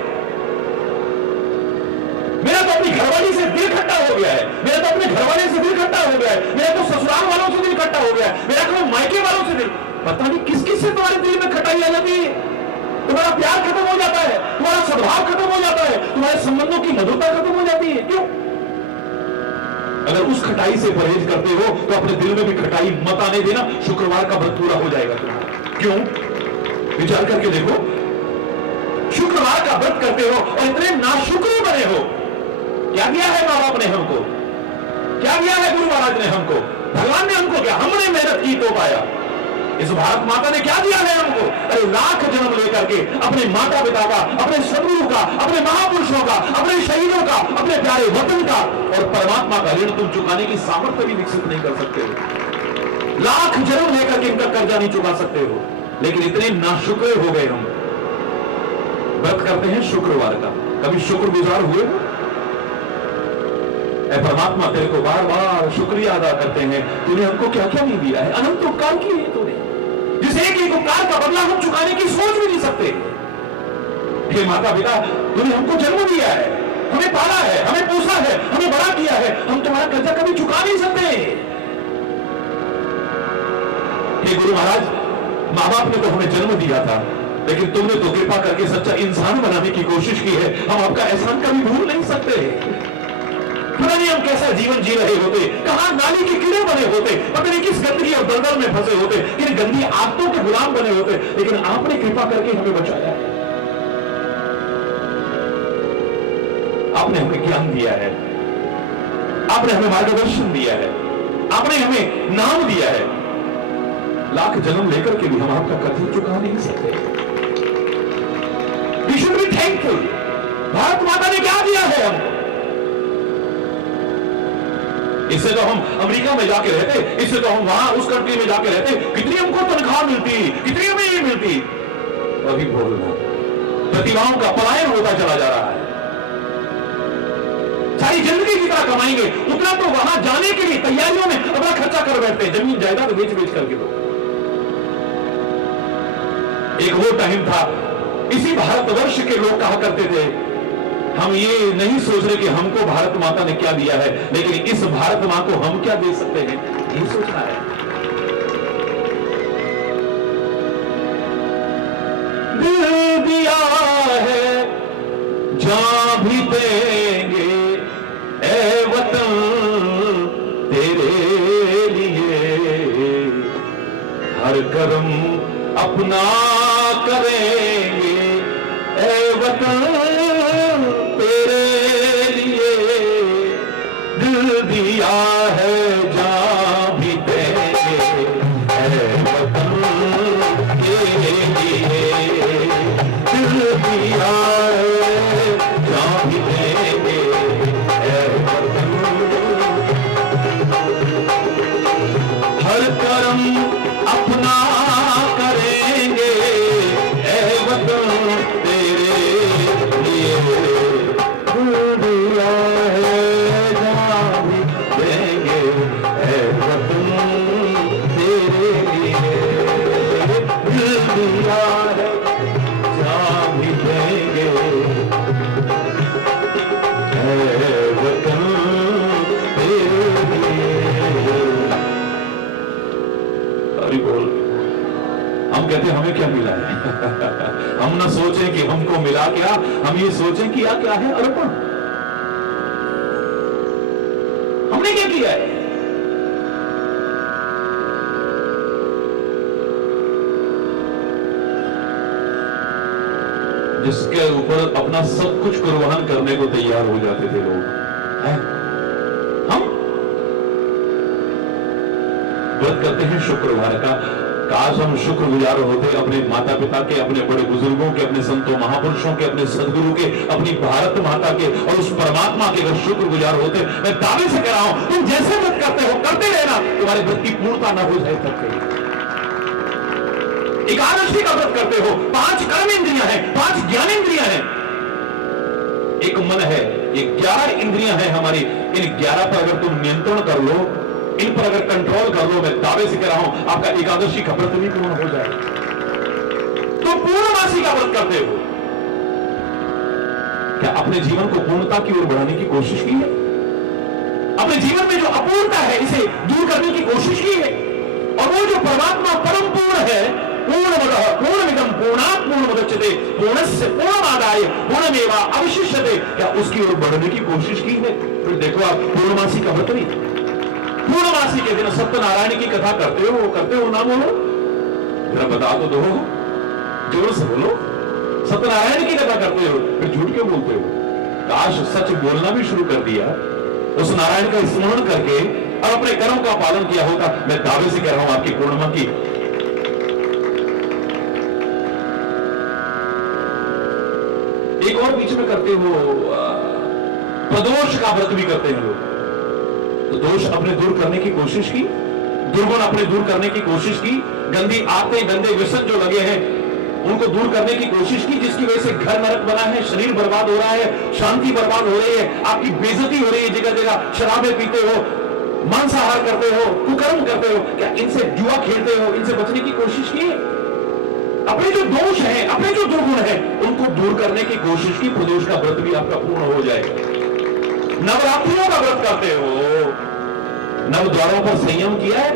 मेरा तो अपनी घरवाली से दिल खट्टा हो गया है, मेरा तो अपने घरवाले से दिल खट्टा हो गया है, मेरा तो ससुराल वालों से दिल खट्टा हो गया है, मेरा तो मायके वालों से दिल। पता नहीं किस किस से तुम्हारे दिल में खटाई आ जाती है। तुम्हारा प्यार खत्म हो जाता है, तुम्हारा सद्भाव खत्म हो जाता है, तुम्हारे संबंधों की मधुरता खत्म हो जाती है। क्यों? अगर उस खटाई से परहेज करते हो तो अपने दिल में भी खटाई मत आने देना, शुक्रवार का व्रत पूरा हो जाएगा तुम्हारा। क्यों? विचार करके देखो, शुक्रवार का व्रत करते हो और इतने नाशुक्र बने हो। क्या दिया है मां बाप ने हमको? क्या दिया है गुरु महाराज ने हमको? भगवान ने हमको क्या? हमने मेहनत की तो पाया। इस भारत माता ने क्या दिया है हमको? अरे लाख जन्म लेकर के अपने माता पिता का, अपने सदगुरु का, अपने महापुरुषों का, अपने शहीदों का, अपने प्यारे वतन का और परमात्मा का ऋण तुम चुकाने की सामर्थ्य भी विकसित नहीं कर सकते हो। लाख जन्म लेकर के इनका कर्जा नहीं चुका सकते हो। लेकिन इतने नाशुक्र हो गए हम। व्रत करते हैं शुक्रवार का, कभी शुक्रगुजार हुए? परमात्मा तेरे को बार बार शुक्रिया अदा करते हैं, तूने हमको क्या क्या नहीं दिया है। अनंत उपकार किए तूने, जिस एक उपकार का बदला हम चुकाने की सोच भी नहीं सकते। हे माता पिता, तूने हमको जन्म दिया है, हमें पाला है, हमें पोसा है, हमें बड़ा किया है, हम तुम्हारा कर्जा कभी चुका नहीं सकते। हे गुरु महाराज, माँ बाप ने तो हमें जन्म दिया था, लेकिन तुमने तो कृपा करके सच्चा इंसान बनाने की कोशिश की है। हम आपका एहसान कभी भूल नहीं सकते। पता नहीं हम कैसा जीवन जी रहे होते, कहां नाली के कीड़े बने होते, पता नहीं किस गंदगी और दलदल में फंसे होते, किन गंदी आदतों के गुलाम बने होते, लेकिन आपने कृपा करके हमें बचाया है। आपने हमें ज्ञान दिया है, आपने हमें मार्गदर्शन दिया है, आपने हमें नाम दिया है। लाख जन्म लेकर के भी हम आपका कर्ज चुका नहीं सकते। We should be thankful. Bharat Mata ने क्या दिया है हमको? इससे तो हम अमेरिका में जाके रहते, इससे तो हम वहां उस कंट्री में जाके रहते, कितनी हमको तनख्वाह मिलती, कितनी हमें ये मिलती। अभी बोलना, प्रतिभाओं का पलायन होता चला जा रहा है। सारी जिंदगी जितना कमाएंगे उतना तो वहां जाने के लिए तैयारियों में अपना खर्चा कर बैठते हैं, जमीन जायदाद बेच बेच करके। लोग, एक वो टाइम था, इसी भारतवर्ष के लोग कहा करते थे, हम ये नहीं सोच रहे कि हमको भारत माता ने क्या दिया है, लेकिन इस भारत मां को हम क्या दे सकते हैं, ये सोचना है। दिल दिया है जान भी देंगे ए वतन तेरे लिए, हर कर्म अपना करेंगे ए वतन तेरे लिए। दिल दिया है जान भी देंगे ए वतन तेरे लिए। दिल दिया है जान भी देंगे ए वतन। हर कर्म अपना करेंगे ए वतन तेरे लिए। दिल दिया है जान भी देंगे ए वतन तेरे लिए। दिल दिया है जान भी देंगे ए वतन तेरे लिए। अरे बोल, हम कहते हैं हमें क्या मिला है। हम ना सोचें कि हमको मिला क्या, हम ये सोचें कि क्या है अर्पण। हमने क्या किया है? जिसके ऊपर अपना सब कुछ कुर्बान करने को तैयार हो जाते थे लोग, हैं? हम व्रत करते हैं शुक्रवार का। काश हम शुक्रगुजार होते अपने माता पिता के, अपने बड़े बुजुर्गों के, अपने संतों महापुरुषों के, अपने सदगुरु के, अपनी भारत माता के और उस परमात्मा के अगर शुक्रगुजार होते। मैं दावे से कह रहा हूं, तुम जैसे व्रत करते हो करते रहना, तुम्हारे व्रत की पूर्णता न हो जाए तब कहीं। एकादशी का व्रत करते हो, 5 कर्म इंद्रियां हैं, 5 ज्ञान इंद्रियां हैं, एक मन है, ये 11 इंद्रियां हैं हमारी। इन 11 पर अगर तुम नियंत्रण कर लो, इन पर अगर कंट्रोल कर लो, मैं दावे से कह रहा हूं आपका एकादशी का व्रत भी पूर्ण हो जाए। तो पूर्णमासी का व्रत करते हो, क्या अपने जीवन को पूर्णता की ओर बढ़ाने की कोशिश की है? अपने जीवन में जो अपूर्णता है इसे दूर करने की कोशिश की है? और वो जो परमात्मा परम पूर्ण है पूर्णमदः पूर्णमिदं पूर्णात् पूर्णमुदच्यते पूर्णस्य पूर्णमादाय पूर्णमेवा अवशिष्यते। क्या उसकी ओर बढ़ने की कोशिश की है? फिर देखो आप पूर्णमासी का व्रत नहीं, पूर्णमासी के दिन सत्यनारायण की कथा करते हो ना बोलो? जरा बता तो दो, जोर से बोलो। सत्यनारायण की कथा करते हो फिर झूठ क्यों बोलते हो? काश सच बोलना भी शुरू कर दिया, उस नारायण का स्मरण करके और अपने कर्म का पालन किया होता। मैं दावे से कह रहा हूं आपकी पूर्णिमा की एक और बीच में करते हो, प्रदोष का व्रत भी करते हैं लोग। तो दोष अपने दूर करने की कोशिश की, दुर्गुण अपने दूर करने की कोशिश की, गंदी आदतें गंदे व्यसन जो लगे हैं उनको दूर करने की कोशिश की, जिसकी वजह से घर नरक बना है, शरीर बर्बाद हो रहा है, शांति बर्बाद हो रही है, आपकी बेइज्जती हो रही है, जगह जगह शराबें पीते हो, मांसाहार करते हो, कुकर्म करते हो। क्या इनसे जुआ खेलते हो? इनसे बचने की कोशिश की? अपने जो दोष हैं, अपने जो दुर्गुण हैं, उनको दूर करने की कोशिश की। प्रदोष का व्रत भी आपका पूर्ण हो जाएगा। नवरात्रियों का व्रत करते हो, नव द्वारों पर संयम किया है।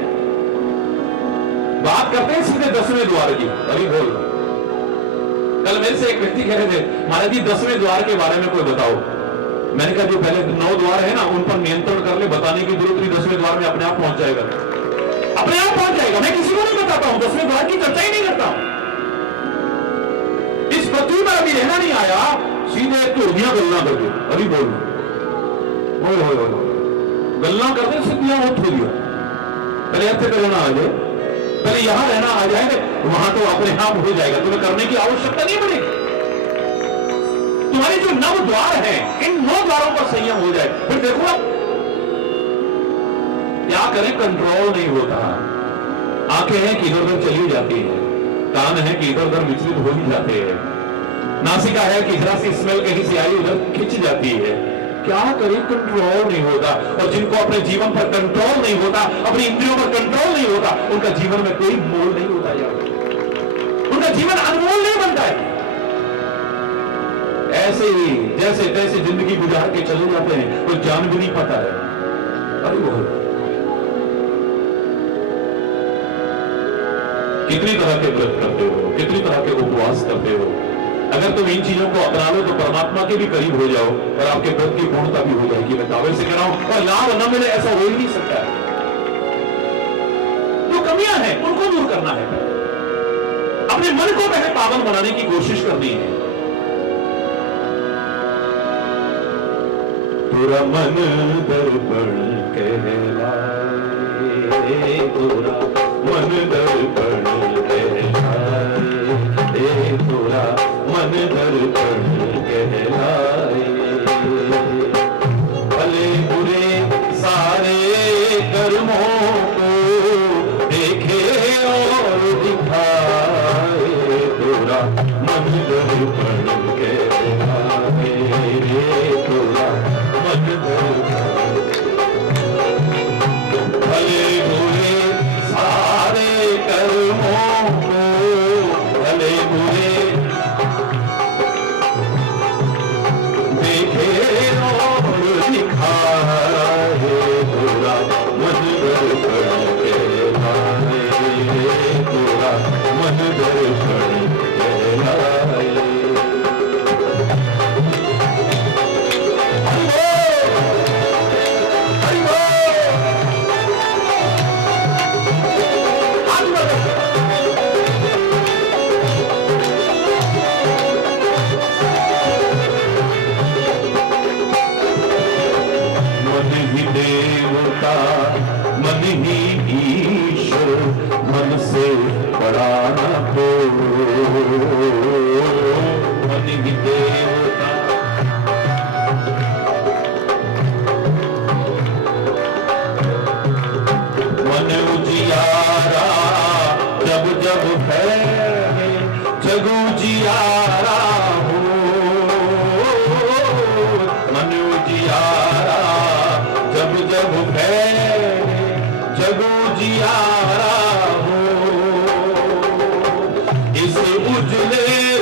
बात करते हैं सीधे 10वें द्वार की। अभी बोल, कल मेरे से एक व्यक्ति कह रहे थे, महाराज जी 10वें द्वार के बारे में कोई बताओ। मैंने कहा जो पहले 9 द्वार है ना, उन पर नियंत्रण कर ले, बताने की जरूरत नहीं, 10वें द्वार में अपने आप पहुंच जाएगा, अपने आप पहुंच जाएगा। मैं किसी को नहीं बताता हूं, 10वें द्वार की चर्चा ही नहीं करता हूं। इस पृथ्वी पर अभी रहना नहीं आया, सीधे टोलियां गल्ला कर दो। अभी बोल, गल्ला करते सीधियां हो थोड़ियां, पहले ऐसे करना आ जाए, पहले यहां रहना आ जाए, वहां तो अपने आप हो जाएगा, तुम्हें करने की आवश्यकता नहीं पड़ेगी। तुम्हारे जो 9 द्वार हैं, इन 9 द्वारों पर संयम हो जाए, फिर देखो आप क्या करें, कंट्रोल नहीं होता। आंखें हैं कि इधर उधर चली जाती है, कान है कि इधर उधर विचलित हो ही जाते हैं, नासिका है कि जरा सी स्मेल कहीं से आई उधर खिंच जाती है। क्या करें, कंट्रोल नहीं होता। और जिनको अपने जीवन पर कंट्रोल नहीं होता, अपनी इंद्रियों पर कंट्रोल नहीं होता, उनका जीवन में कोई मोल नहीं होता यार, उनका जीवन अनमोल नहीं बनता है। ऐसे ही जैसे तैसे जिंदगी गुजार के चले जाते हैं, कोई जान भी नहीं पाता है। अरे वो कितनी तरह के व्रत करते हो, कितनी तरह के उपवास करते हो। अगर तुम इन चीजों को अपना लो तो परमात्मा के भी करीब हो जाओ और आपके व्रत की पूर्णता भी हो जाएगी। मैं दावे से कह रहा हूं, और लाभ न मिले ऐसा हो ही नहीं सकता है। जो कमियां हैं उनको दूर करना है, अपने मन को पहले पावन बनाने की कोशिश करनी है। तेरा मन दर्पण कहलाए, तेरा मन दर्पण कहलाए, तेरा मन दर्पण कहलाए। भले बुरे सारे कर्मों को देखे और दिखाए, तेरा मन दर्पण कहलाए, तेरा मन दर्पण। भले बुरे सारे कर्मों को, भले बुरे देखे और दिखाए, तेरा मन दर्पण कहलाए, तेरा मन दर्पण कहलाए। मन ही ईश्वर, मन से बड़ा न हो, मन ही देवता। मन उजियारा जब जब है, जग उजियारा हो, मन उजियारा जब जब है, जग उजियारा हो। इस उजले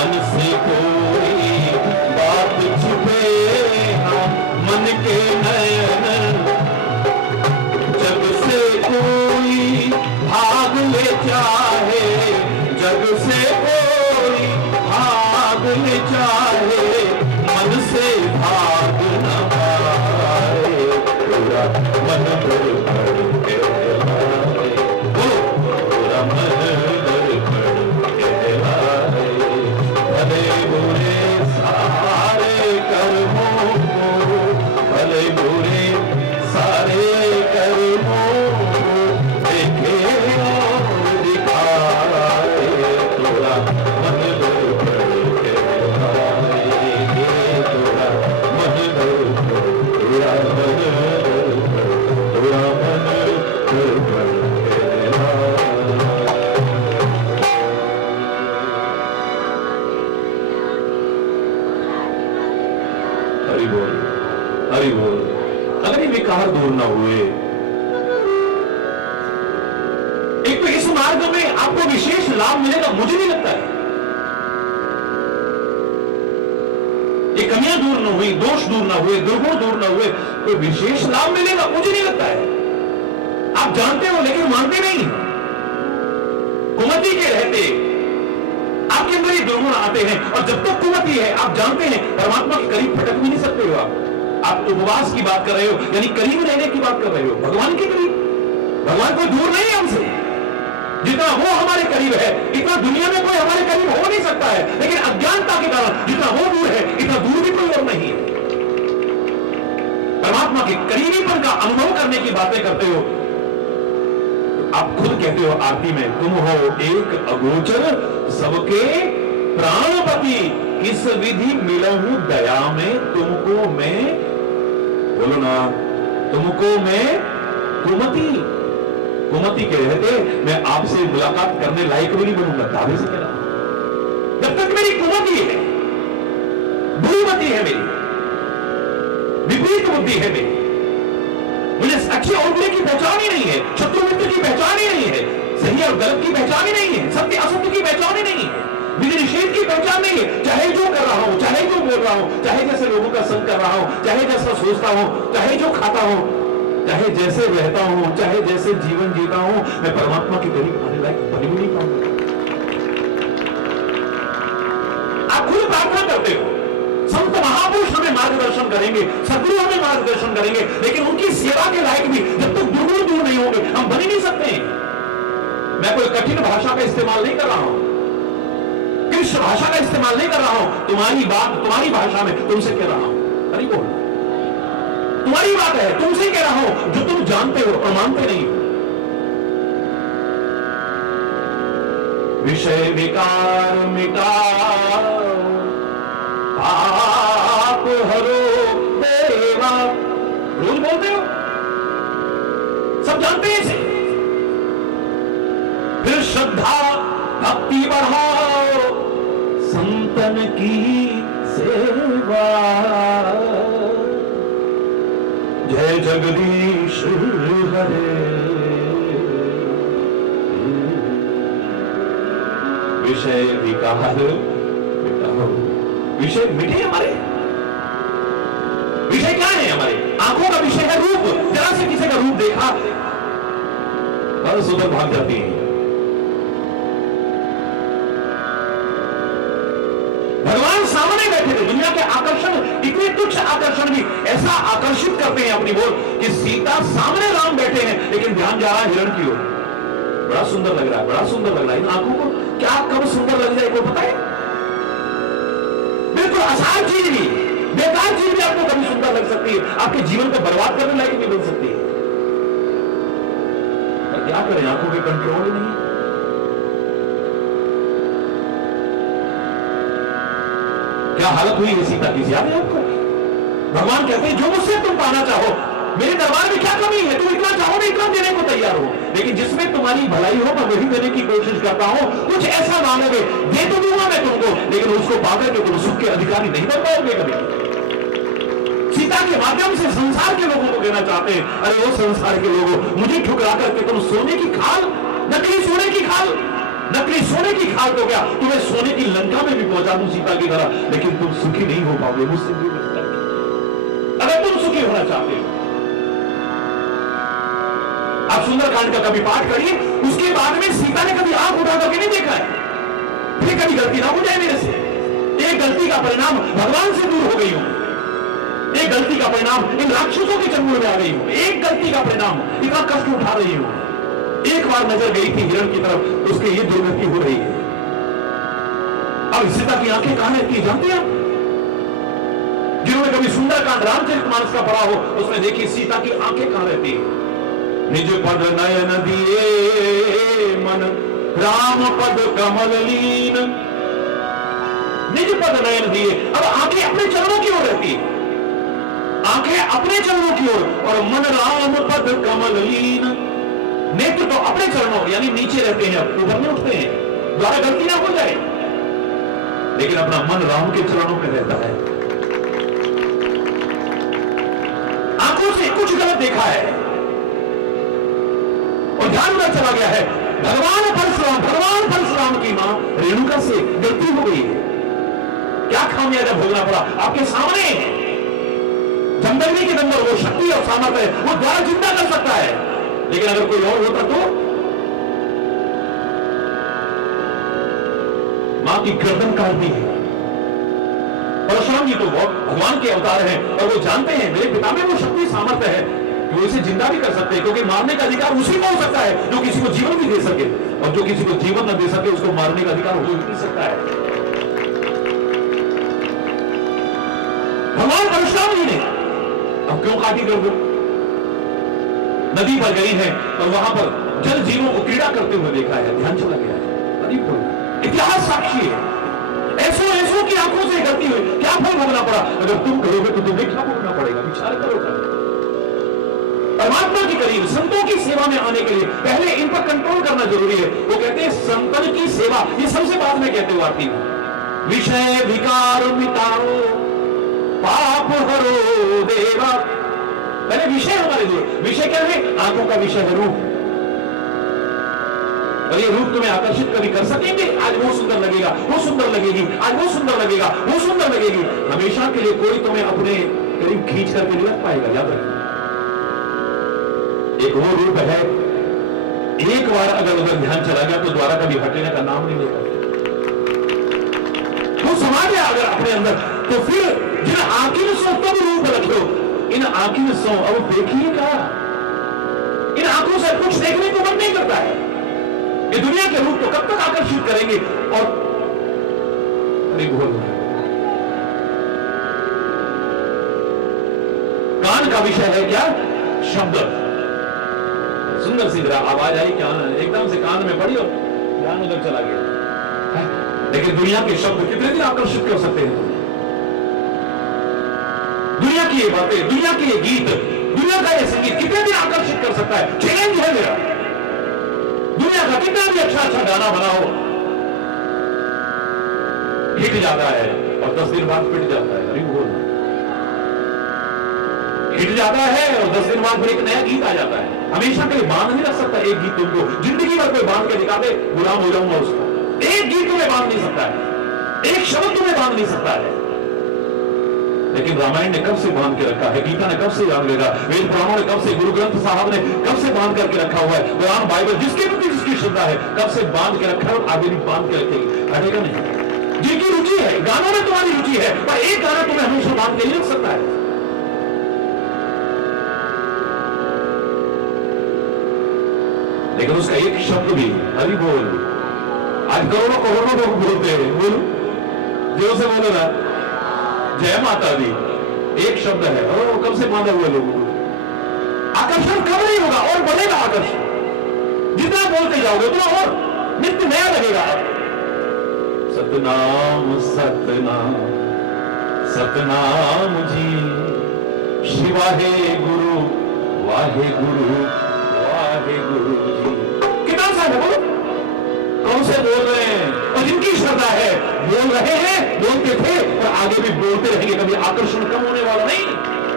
मन से कोई बात छुपे ना मन के नयन, जग से कोई भाग ले चाहे, जग से कोई भाग ले चाहे, मन से भाग न पाए, पूरा मन भर भर के आए, पूरा मन भर भर के आए, भले बुरे सारे कर्मों को, भले बुरे सारे कर्मों को देखे और दिखाए, पूरा मन भर भर के आए, पूरा मन भर भर, पूरा मन भर भर, पूरा मन भर भर के आए। हरि बोल, हरि बोल। अगर ये विकार दूर ना हुए, एक तो इस मार्ग में आपको विशेष लाभ मिलेगा, मुझे नहीं लगता है। ये कमियां दूर ना हुई, दोष दूर ना हुए, दुर्गुण दूर ना हुए, कोई विशेष लाभ मिलेगा, मुझे नहीं लगता है। आप जानते हो लेकिन मानते नहीं। कुमति के रहते आपके अंदर ये दुर्गुण आते हैं, और जब तक कुमति है आप जानते हैं परमात्मा के करीब फटक भी नहीं सकते हो। आप उपवास की बात कर रहे हो, यानी करीब रहने की बात कर रहे हो, भगवान के करीब। भगवान कोई दूर नहीं है हमसे, जितना वो हमारे करीब है इतना दुनिया में कोई हमारे करीब हो नहीं सकता है, लेकिन अज्ञानता के कारण जितना वो दूर है इतना दूर भी कोई और नहीं है। परमात्मा के करीबीपन का अनुभव करने की बातें करते हो, आप खुद कहते हो आरती में, तुम हो एक अगोचर सबके प्राणपति, किस विधि मिलूं दया में तुमको मैं, बोलो ना, तुमको मैं कुमति। कुमति के रहते मैं आपसे मुलाकात करने लायक भी नहीं बनूंगा, दावे से कह रहा हूं। जब तक मेरी कुमति है, भूमति है मेरी, विपरीत बुद्धि है मेरी, मुझे अच्छे और बुरे की पहचान ही नहीं है, शत्रु मित्र की पहचान ही नहीं है, सही और गलत की पहचान ही नहीं है, सत्य असत्य की पहचान ही नहीं है, विधि निषेध की पहचान नहीं है। चाहे जो कर रहा हूं, चाहे जो बोल रहा हूं, चाहे जैसे लोगों का संग कर रहा हूं, चाहे जैसा सोचता हूं, चाहे जो खाता हूं, चाहे जैसे रहता हूं, चाहे जैसे जीवन जीता हूं, मैं परमात्मा के करीब आने लायक बन भी नहीं पाऊंगा। आप खुद प्रार्थना करते हो, संत महापुरुष हमें मार्गदर्शन करेंगे, सदगुरु हमें मार्गदर्शन करेंगे, लेकिन उनकी सेवा के लायक भी जब तक दुर्गुण दूर नहीं होंगे हम बन ही नहीं सकते। मैं कोई कठिन भाषा का इस्तेमाल नहीं कर रहा हूं, कृष्ण भाषा का इस्तेमाल नहीं कर रहा हूं, तुम्हारी बात तुम्हारी भाषा में तुमसे कह रहा हूं। अरे बोल, तुम्हारी बात है, तुमसे कह रहा हूं जो तुम जानते हो और मानते नहीं हो। विषय विकार मिटाओ, पाप हरो देवा, रोज बोलते हो, सब जानते हैं इसे। फिर श्रद्धा भक्ति बढ़ाओ, संतन की सेवा, जय जगदीश हरे। विषय विकार मिटाओ, विषय मिटे हमारे। विषय क्या है हमारे? आंखों का विषय है रूप। जरा से किसी का रूप देखा बस उधर भाग जाती है। भगवान सामने बैठे थे, दुनिया के आकर्षण, इतने तुच्छ आकर्षण भी ऐसा आकर्षित करते हैं अपनी ओर कि सीता सामने राम बैठे हैं, लेकिन ध्यान जा रहा है हिरण की ओर। बड़ा सुंदर लग रहा है, बड़ा सुंदर लग रहा है। इन आंखों को क्या कब सुंदर लग जाए को पता है? बिल्कुल आसान चीज भी, बेकार चीज भी आपको कभी सुंदर लग सकती है, आपके जीवन को बर्बाद करने लायक भी बन सकती है। पर क्या करें, आंखों पे कंट्रोल ही नहीं। क्या हालत हुई है सीता की, याद है आपको? भगवान कहते हैं जो मुझसे तुम पाना चाहो, मेरे दरबार में क्या कमी है, तुम इतना चाहो मैं इतना देने को तैयार हो, लेकिन जिसमें तुम्हारी भलाई हो मैं वही देने की कोशिश करता हूं। कुछ ऐसा मांगोगे दे तो दूंगा मैं तुमको, लेकिन उसको पाकर के तुम सुख के अधिकारी नहीं बन पाओगे कभी। सीता के माध्यम से संसार के लोगों को कहना चाहते हैं, अरे वो संसार के लोगों, मुझे ठुकरा करके तुम सोने की खाल, नकली सोने की खाल नकली सोने की खाल तो क्या, तुम्हें सोने की लंका में भी पहुंचा दूं सीता की तरह, लेकिन तुम सुखी नहीं हो पाओगे मुझसे दूर रहकर। अगर तुम सुखी होना चाहते हो, आप सुंदरकांड का कभी पाठ करिए, उसके बाद में सीता ने कभी आंख उठा करके नहीं देखा है, फिर कभी गलती ना हो जाए मेरे से। एक गलती का परिणाम भगवान से दूर हो गई हूं, एक गलती का परिणाम इन राक्षसों के चंगुल में आ गई हूं, एक गलती का परिणाम इतना कष्ट उठा रही हूं। एक बार नजर गई थी हिरण की तरफ, तो उसके ये दुर्गति हो रही है। अब सीता की आंखें कहां रहती है जानते हैं? जिन्होंने कभी सुंदरकांड रामचरितमानस का पढ़ा हो, उसमें देखिए सीता की आंखें कहां रहती है। निज पद नयन दिए मन राम पद कमल लीन, निज पद नयन दिए। अब आंखें अपने चरणों की ओर रहती है, आंखें अपने चरणों की ओर, और मन राम पद कमल लीन, नेत्र तो अपने चरणों यानी नीचे रहते हैं, ऊपर नहीं उठते हैं, द्वारा गलती ना हो जाए, लेकिन अपना मन राम के चरणों में रहता है। आंखों से कुछ गलत देखा है और ध्यान उधर चला गया है। भगवान परशुराम की मां रेणुका से गलती हो गई है, क्या खामियाजा भोगना पड़ा आपके सामने। जमदग्नि के अंदर वो शक्ति और सामर्थ्य है, वो द्वारा जिंदा कर सकता है, लेकिन अगर कोई और होता तो मां की गर्दन काट दी है। परशुराम जी तो भगवान के अवतार हैं और वो जानते हैं मेरे पिता में वो शक्ति सामर्थ्य है कि वो इसे जिंदा भी कर सकते हैं, क्योंकि मारने का अधिकार उसी को हो सकता है जो किसी को जीवन भी दे सके, और जो किसी को जीवन न दे सके उसको मारने का अधिकार हो ही नहीं सकता है। भगवान परशुराम जी ने अब क्यों काटी गर्दन? नदी पर गई है और वहां पर जल जीवों को क्रीड़ा करते हुए देखा है, ध्यान चला गया है। नदी पर इतिहास साक्षी है, ऐसों की आंखों से गलती हुई, क्या फल भोगना पड़ा। अगर तुम करोगे तो तुम्हें क्या भोगना पड़ेगा, विचार करो। परमात्मा के करीब संतों की सेवा में आने के लिए पहले इन पर कंट्रोल करना जरूरी है। वो कहते हैं संतन की सेवा, ये सबसे बाद में कहते हुए आती है। विषय विकार मिटाओ पाप हरो देवा, पहले विषय हमारे दूर। विषय क्या है? आंखों का विषय है रूप, और ये रूप तुम्हें आकर्षित कभी कर सकेंगे? आज वो सुंदर लगेगा, वो सुंदर लगेगी, आज वो सुंदर लगेगा, वो सुंदर लगेगी। हमेशा के लिए कोई तुम्हें अपने करीब खींच करके नहीं रख पाएगा, याद रखना। एक वो रूप है, एक बार अगर उधर ध्यान चला गया तो द्वारा कभी हटने का नाम नहीं लेगा। वो समा गया अगर अपने अंदर, तो फिर जिन आखिर सो तब रूप रखो, इन आखिर सो अब देखिए क्या, इन आंखों से कुछ देखने को मन नहीं करता है। ये दुनिया के रूप को कब तक आकर्षित करेंगे? और कान का विषय है क्या? शब्द। सुंदर सी जरा आवाज आई क्या, एकदम से कान में पड़ी और ध्यान उधर चला गया। लेकिन दुनिया के शब्द कितने दिन आकर्षित कर सकते हैं? दुनिया की ये बातें, दुनिया के ये गीत, दुनिया का ये संगीत कितने दिन आकर्षित कर सकता है? चैलेंज है मेरा। दुनिया का कितना भी अच्छा गाना बनाओ, हिट जाता है और 10 दिन बाद पिट जाता है। अरे बोलना, हिट जाता है और 10 दिन बाद फिर एक नया गीत आ जाता है। हमेशा के लिए बांध नहीं रख सकता एक गीत तुमको, जिंदगी भर कोई बांध के दिखा दे, गुलाम हो जाऊंगा उसका। एक गीत तुम्हें बांध नहीं सकता है, एक शब्द तुम्हें बांध नहीं सकता है। लेकिन रामायण ने कब से बांध के रखा है, गीता ने कब से बांध रखा, वेद पुराणों ने कब से, गुरु ग्रंथ साहब ने कब से बांध करके रखा हुआ है, कुरान बाइबल जिसके प्रति जिसकी श्रद्धा है कब से बांध के रखा है और आगे भी बांध के रखेगी, हटेगा नहीं। जिनकी रुचि है, गानों में तुम्हारी रुचि है, पर एक गाना तुम्हें हमेशा बांध के ही रख सकता है। लेकिन उसका एक शब्द भी, हरि बोल, आज करोड़ों लोग बोलते हैं, बोलो जो से बोलो ना, जय माता दी, एक शब्द है और कब से बांधे हुए लोग। आकर्षण कब नहीं होगा और बढ़ेगा आकर्षण, जितना बोलते जाओगे उतना और नित्य नया लगेगा। सतनाम सतनाम सतनाम जी, शिवा है गुरु वाहे गुरु वाहे गुरु जी। कितना सा है बोलो, कौन से बोल रहे हैं और जिनकी श्रद्धा है बोल रहे हैं, बोलते थे और आगे भी बोलते रहेंगे, कभी आकर्षण कम होने वाला नहीं।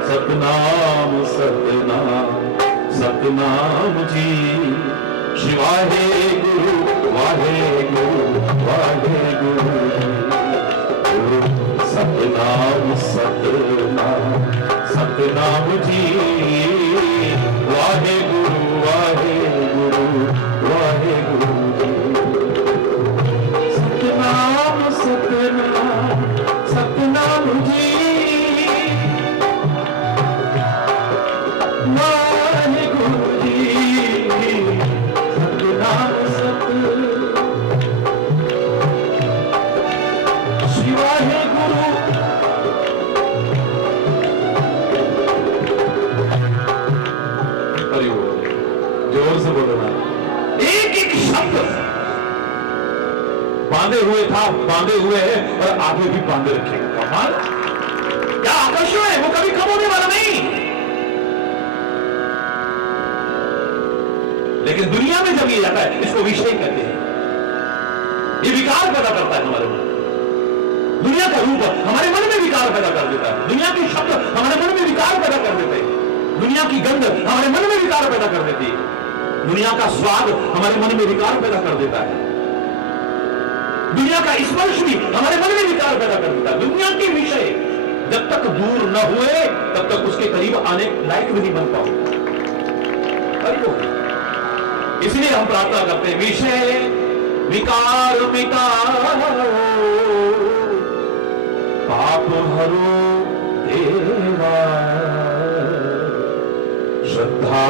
सतनाम सतनाम सतनाम जी, शिवाय गुरु वाहे वाहे गुरु सतनाम सतनाम सतनाम जी वाहे गुरु वाहे गुरु वाहे गुरु सतनाम सतनाम सतनाम जी वाहे गुरु जी सतनाम सतनाम शिवाहे गुरु जोर से बोलना एक एक शब्द बांधे हुए था, बांधे हुए है और आगे भी बांधे रखेगा। कमाल क्या आकर्षण है, वो कभी कम होने वाला नहीं। लेकिन दुनिया में जब ये जाता है इसको विषय कहते हैं, ये विकार पैदा करता है हमारे मन। दुनिया का रूप हमारे मन में विकार पैदा कर देता है, दुनिया के शब्द हमारे मन में विकार पैदा कर देते हैं, दुनिया की गंध हमारे मन में विकार पैदा कर देती है, दुनिया का स्वाद हमारे मन में विकार पैदा कर देता है, दुनिया का स्पर्श भी हमारे मन में विकार पैदा कर देता है। दुनिया के विषय जब तक दूर न हुए तब तक उसके करीब आने लायक भी नहीं बन पाओ। इसलिए हम प्रार्थना करते हैं, विषय विकार मिटाओ पाप हरो देवा, श्रद्धा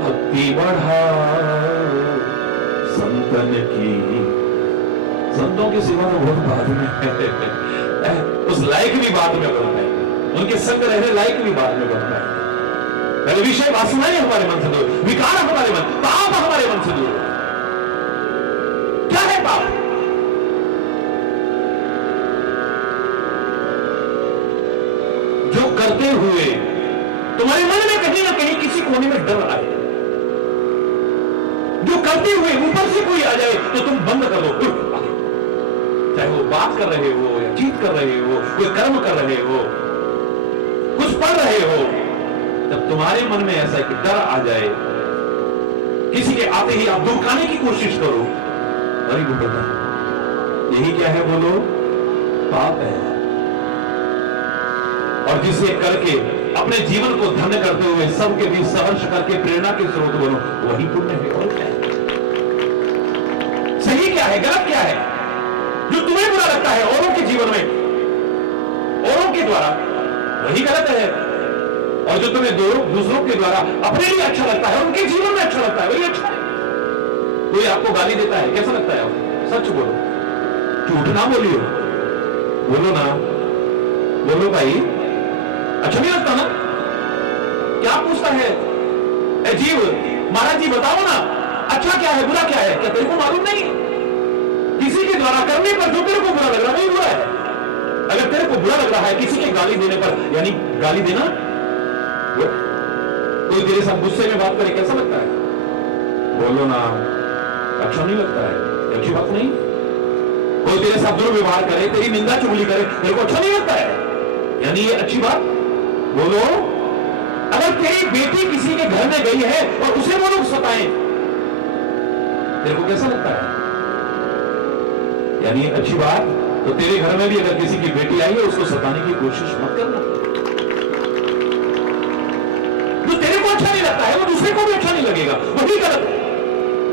भक्ति बढ़ाओ संतन की। संतों की सेवा में बहुत बाद में है, उस लायक भी बाद में बन पाएंगे, उनके संग रहने लायक भी बाद में बन पाएंगे। पहले विषय वासनाएं हमारे मन से दूर, विकार हमारे मन, पाप हमारे मन से दूर। क्या है पाप? जो करते हुए तुम्हारे मन में कहीं ना कहीं किसी कोने में डर आए, जो करते हुए ऊपर से कोई आ जाए तो तुम बंद कर दो, चाहे वो बात कर रहे हो या जीत कर रहे हो, कोई कर्म कर रहे हो, कुछ पढ़ रहे हो, जब तुम्हारे मन में ऐसा कि डर आ जाए, किसी के आते ही आप धमकाने की कोशिश करो, अरे वो बेटा यही क्या है बोलो? पाप है। और जिसे करके अपने जीवन को धन्य करते हुए सबके बीच सहर्ष करके प्रेरणा के स्रोत बनो, वही पुण्य है। और क्या है? सही क्या है, गलत क्या है? जो तुम्हें बुरा लगता है औरों के जीवन में, औरों के द्वारा, वही गलत है। और जो तुम्हें दूसरों के द्वारा अपने लिए अच्छा लगता है, उनके जीवन में अच्छा लगता है, वही अच्छा है। कोई आपको गाली देता है, कैसा लगता है आपको? सच बोलो, झूठ ना बोलियो, बोलो ना, बोलो भाई, अच्छा नहीं लगता ना? क्या पूछता है जीव, महाराज जी बताओ ना, अच्छा क्या है बुरा क्या है? क्या तेरे को मालूम नहीं? किसी के द्वारा करने पर जो तेरे को बुरा लग रहा है वही बुरा है। अगर तेरे को बुरा लग रहा है किसी के गाली देने पर, यानी गाली देना, कोई तेरे साथ गुस्से में बात करे कैसा लगता है? बोलो ना, अच्छा नहीं लगता है, अच्छी बात नहीं। कोई तेरे साथ दुर्व्यवहार करे, तेरी निंदा चुगली करे, तेरे को अच्छा नहीं लगता है, यानी ये अच्छी बात? बोलो। अगर तेरी बेटी किसी के घर में गई है और उसे वो लोग सताएं, तेरे को कैसा लगता है, यानी अच्छी बात? तो तेरे घर में भी अगर किसी की बेटी आई है उसको सताने की कोशिश मत करना। जो तेरे को अच्छा नहीं लगता है वो दूसरे को भी अच्छा नहीं लगेगा, वही गलत है।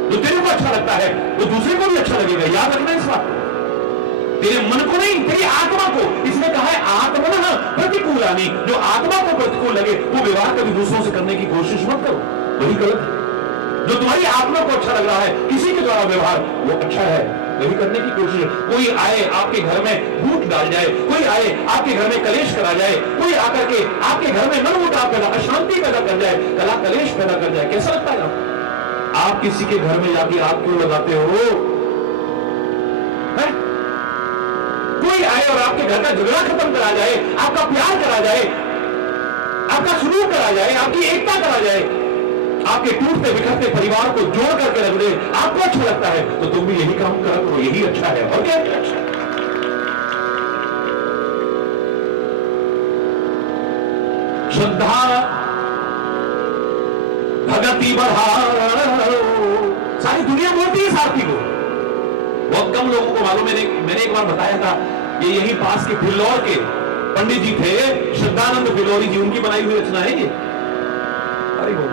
जो तेरे को अच्छा लगता है वो दूसरे को भी अच्छा लगेगा, याद रखना इस बात को। तेरे मन को नहीं, तेरी आत्मा को। इसमें कहा है आत्मन प्रतिकूलानी, जो आत्मा को प्रतिकूल लगे वो व्यवहार कभी दूसरों से करने की कोशिश मत करो, वही गलत है। जो तुम्हारी आत्मा को अच्छा लग रहा है किसी के द्वारा व्यवहार, वो अच्छा है, वही करने की कोशिश। कोई आए आपके घर में भूत डाल जाए, कोई आए आपके घर में कलेश करा जाए, कोई आकर के आपके घर में मनमुटाव पैदा, अशांति पैदा कर जाए, कला कलेश पैदा कर जाए, कैसा लगता है? आप किसी के घर में जाके आग क्यों लगाते हो? कोई आए और आपके घर का झगड़ा खत्म करा जाए, आपका प्यार करा जाए, आपका सुलूक करा जाए, आपकी एकता करा जाए, आपके टूटते बिखरते परिवार को जोड़ करके रख दे, आपको अच्छा लगता है तो तुम भी यही काम करा करो, यही अच्छा है। और क्या अच्छा है? श्रद्धा भगति बढ़ाओ, सारी दुनिया बोलती है सारथी को, बहुत कम लोगों को मालूम। मैंने एक बार बताया था, ये यही पास के फिल्लौर के पंडित जी थे, श्रद्धानंद फिल्लौरी जी, उनकी बनाई हुई रचना है ये। अरे वो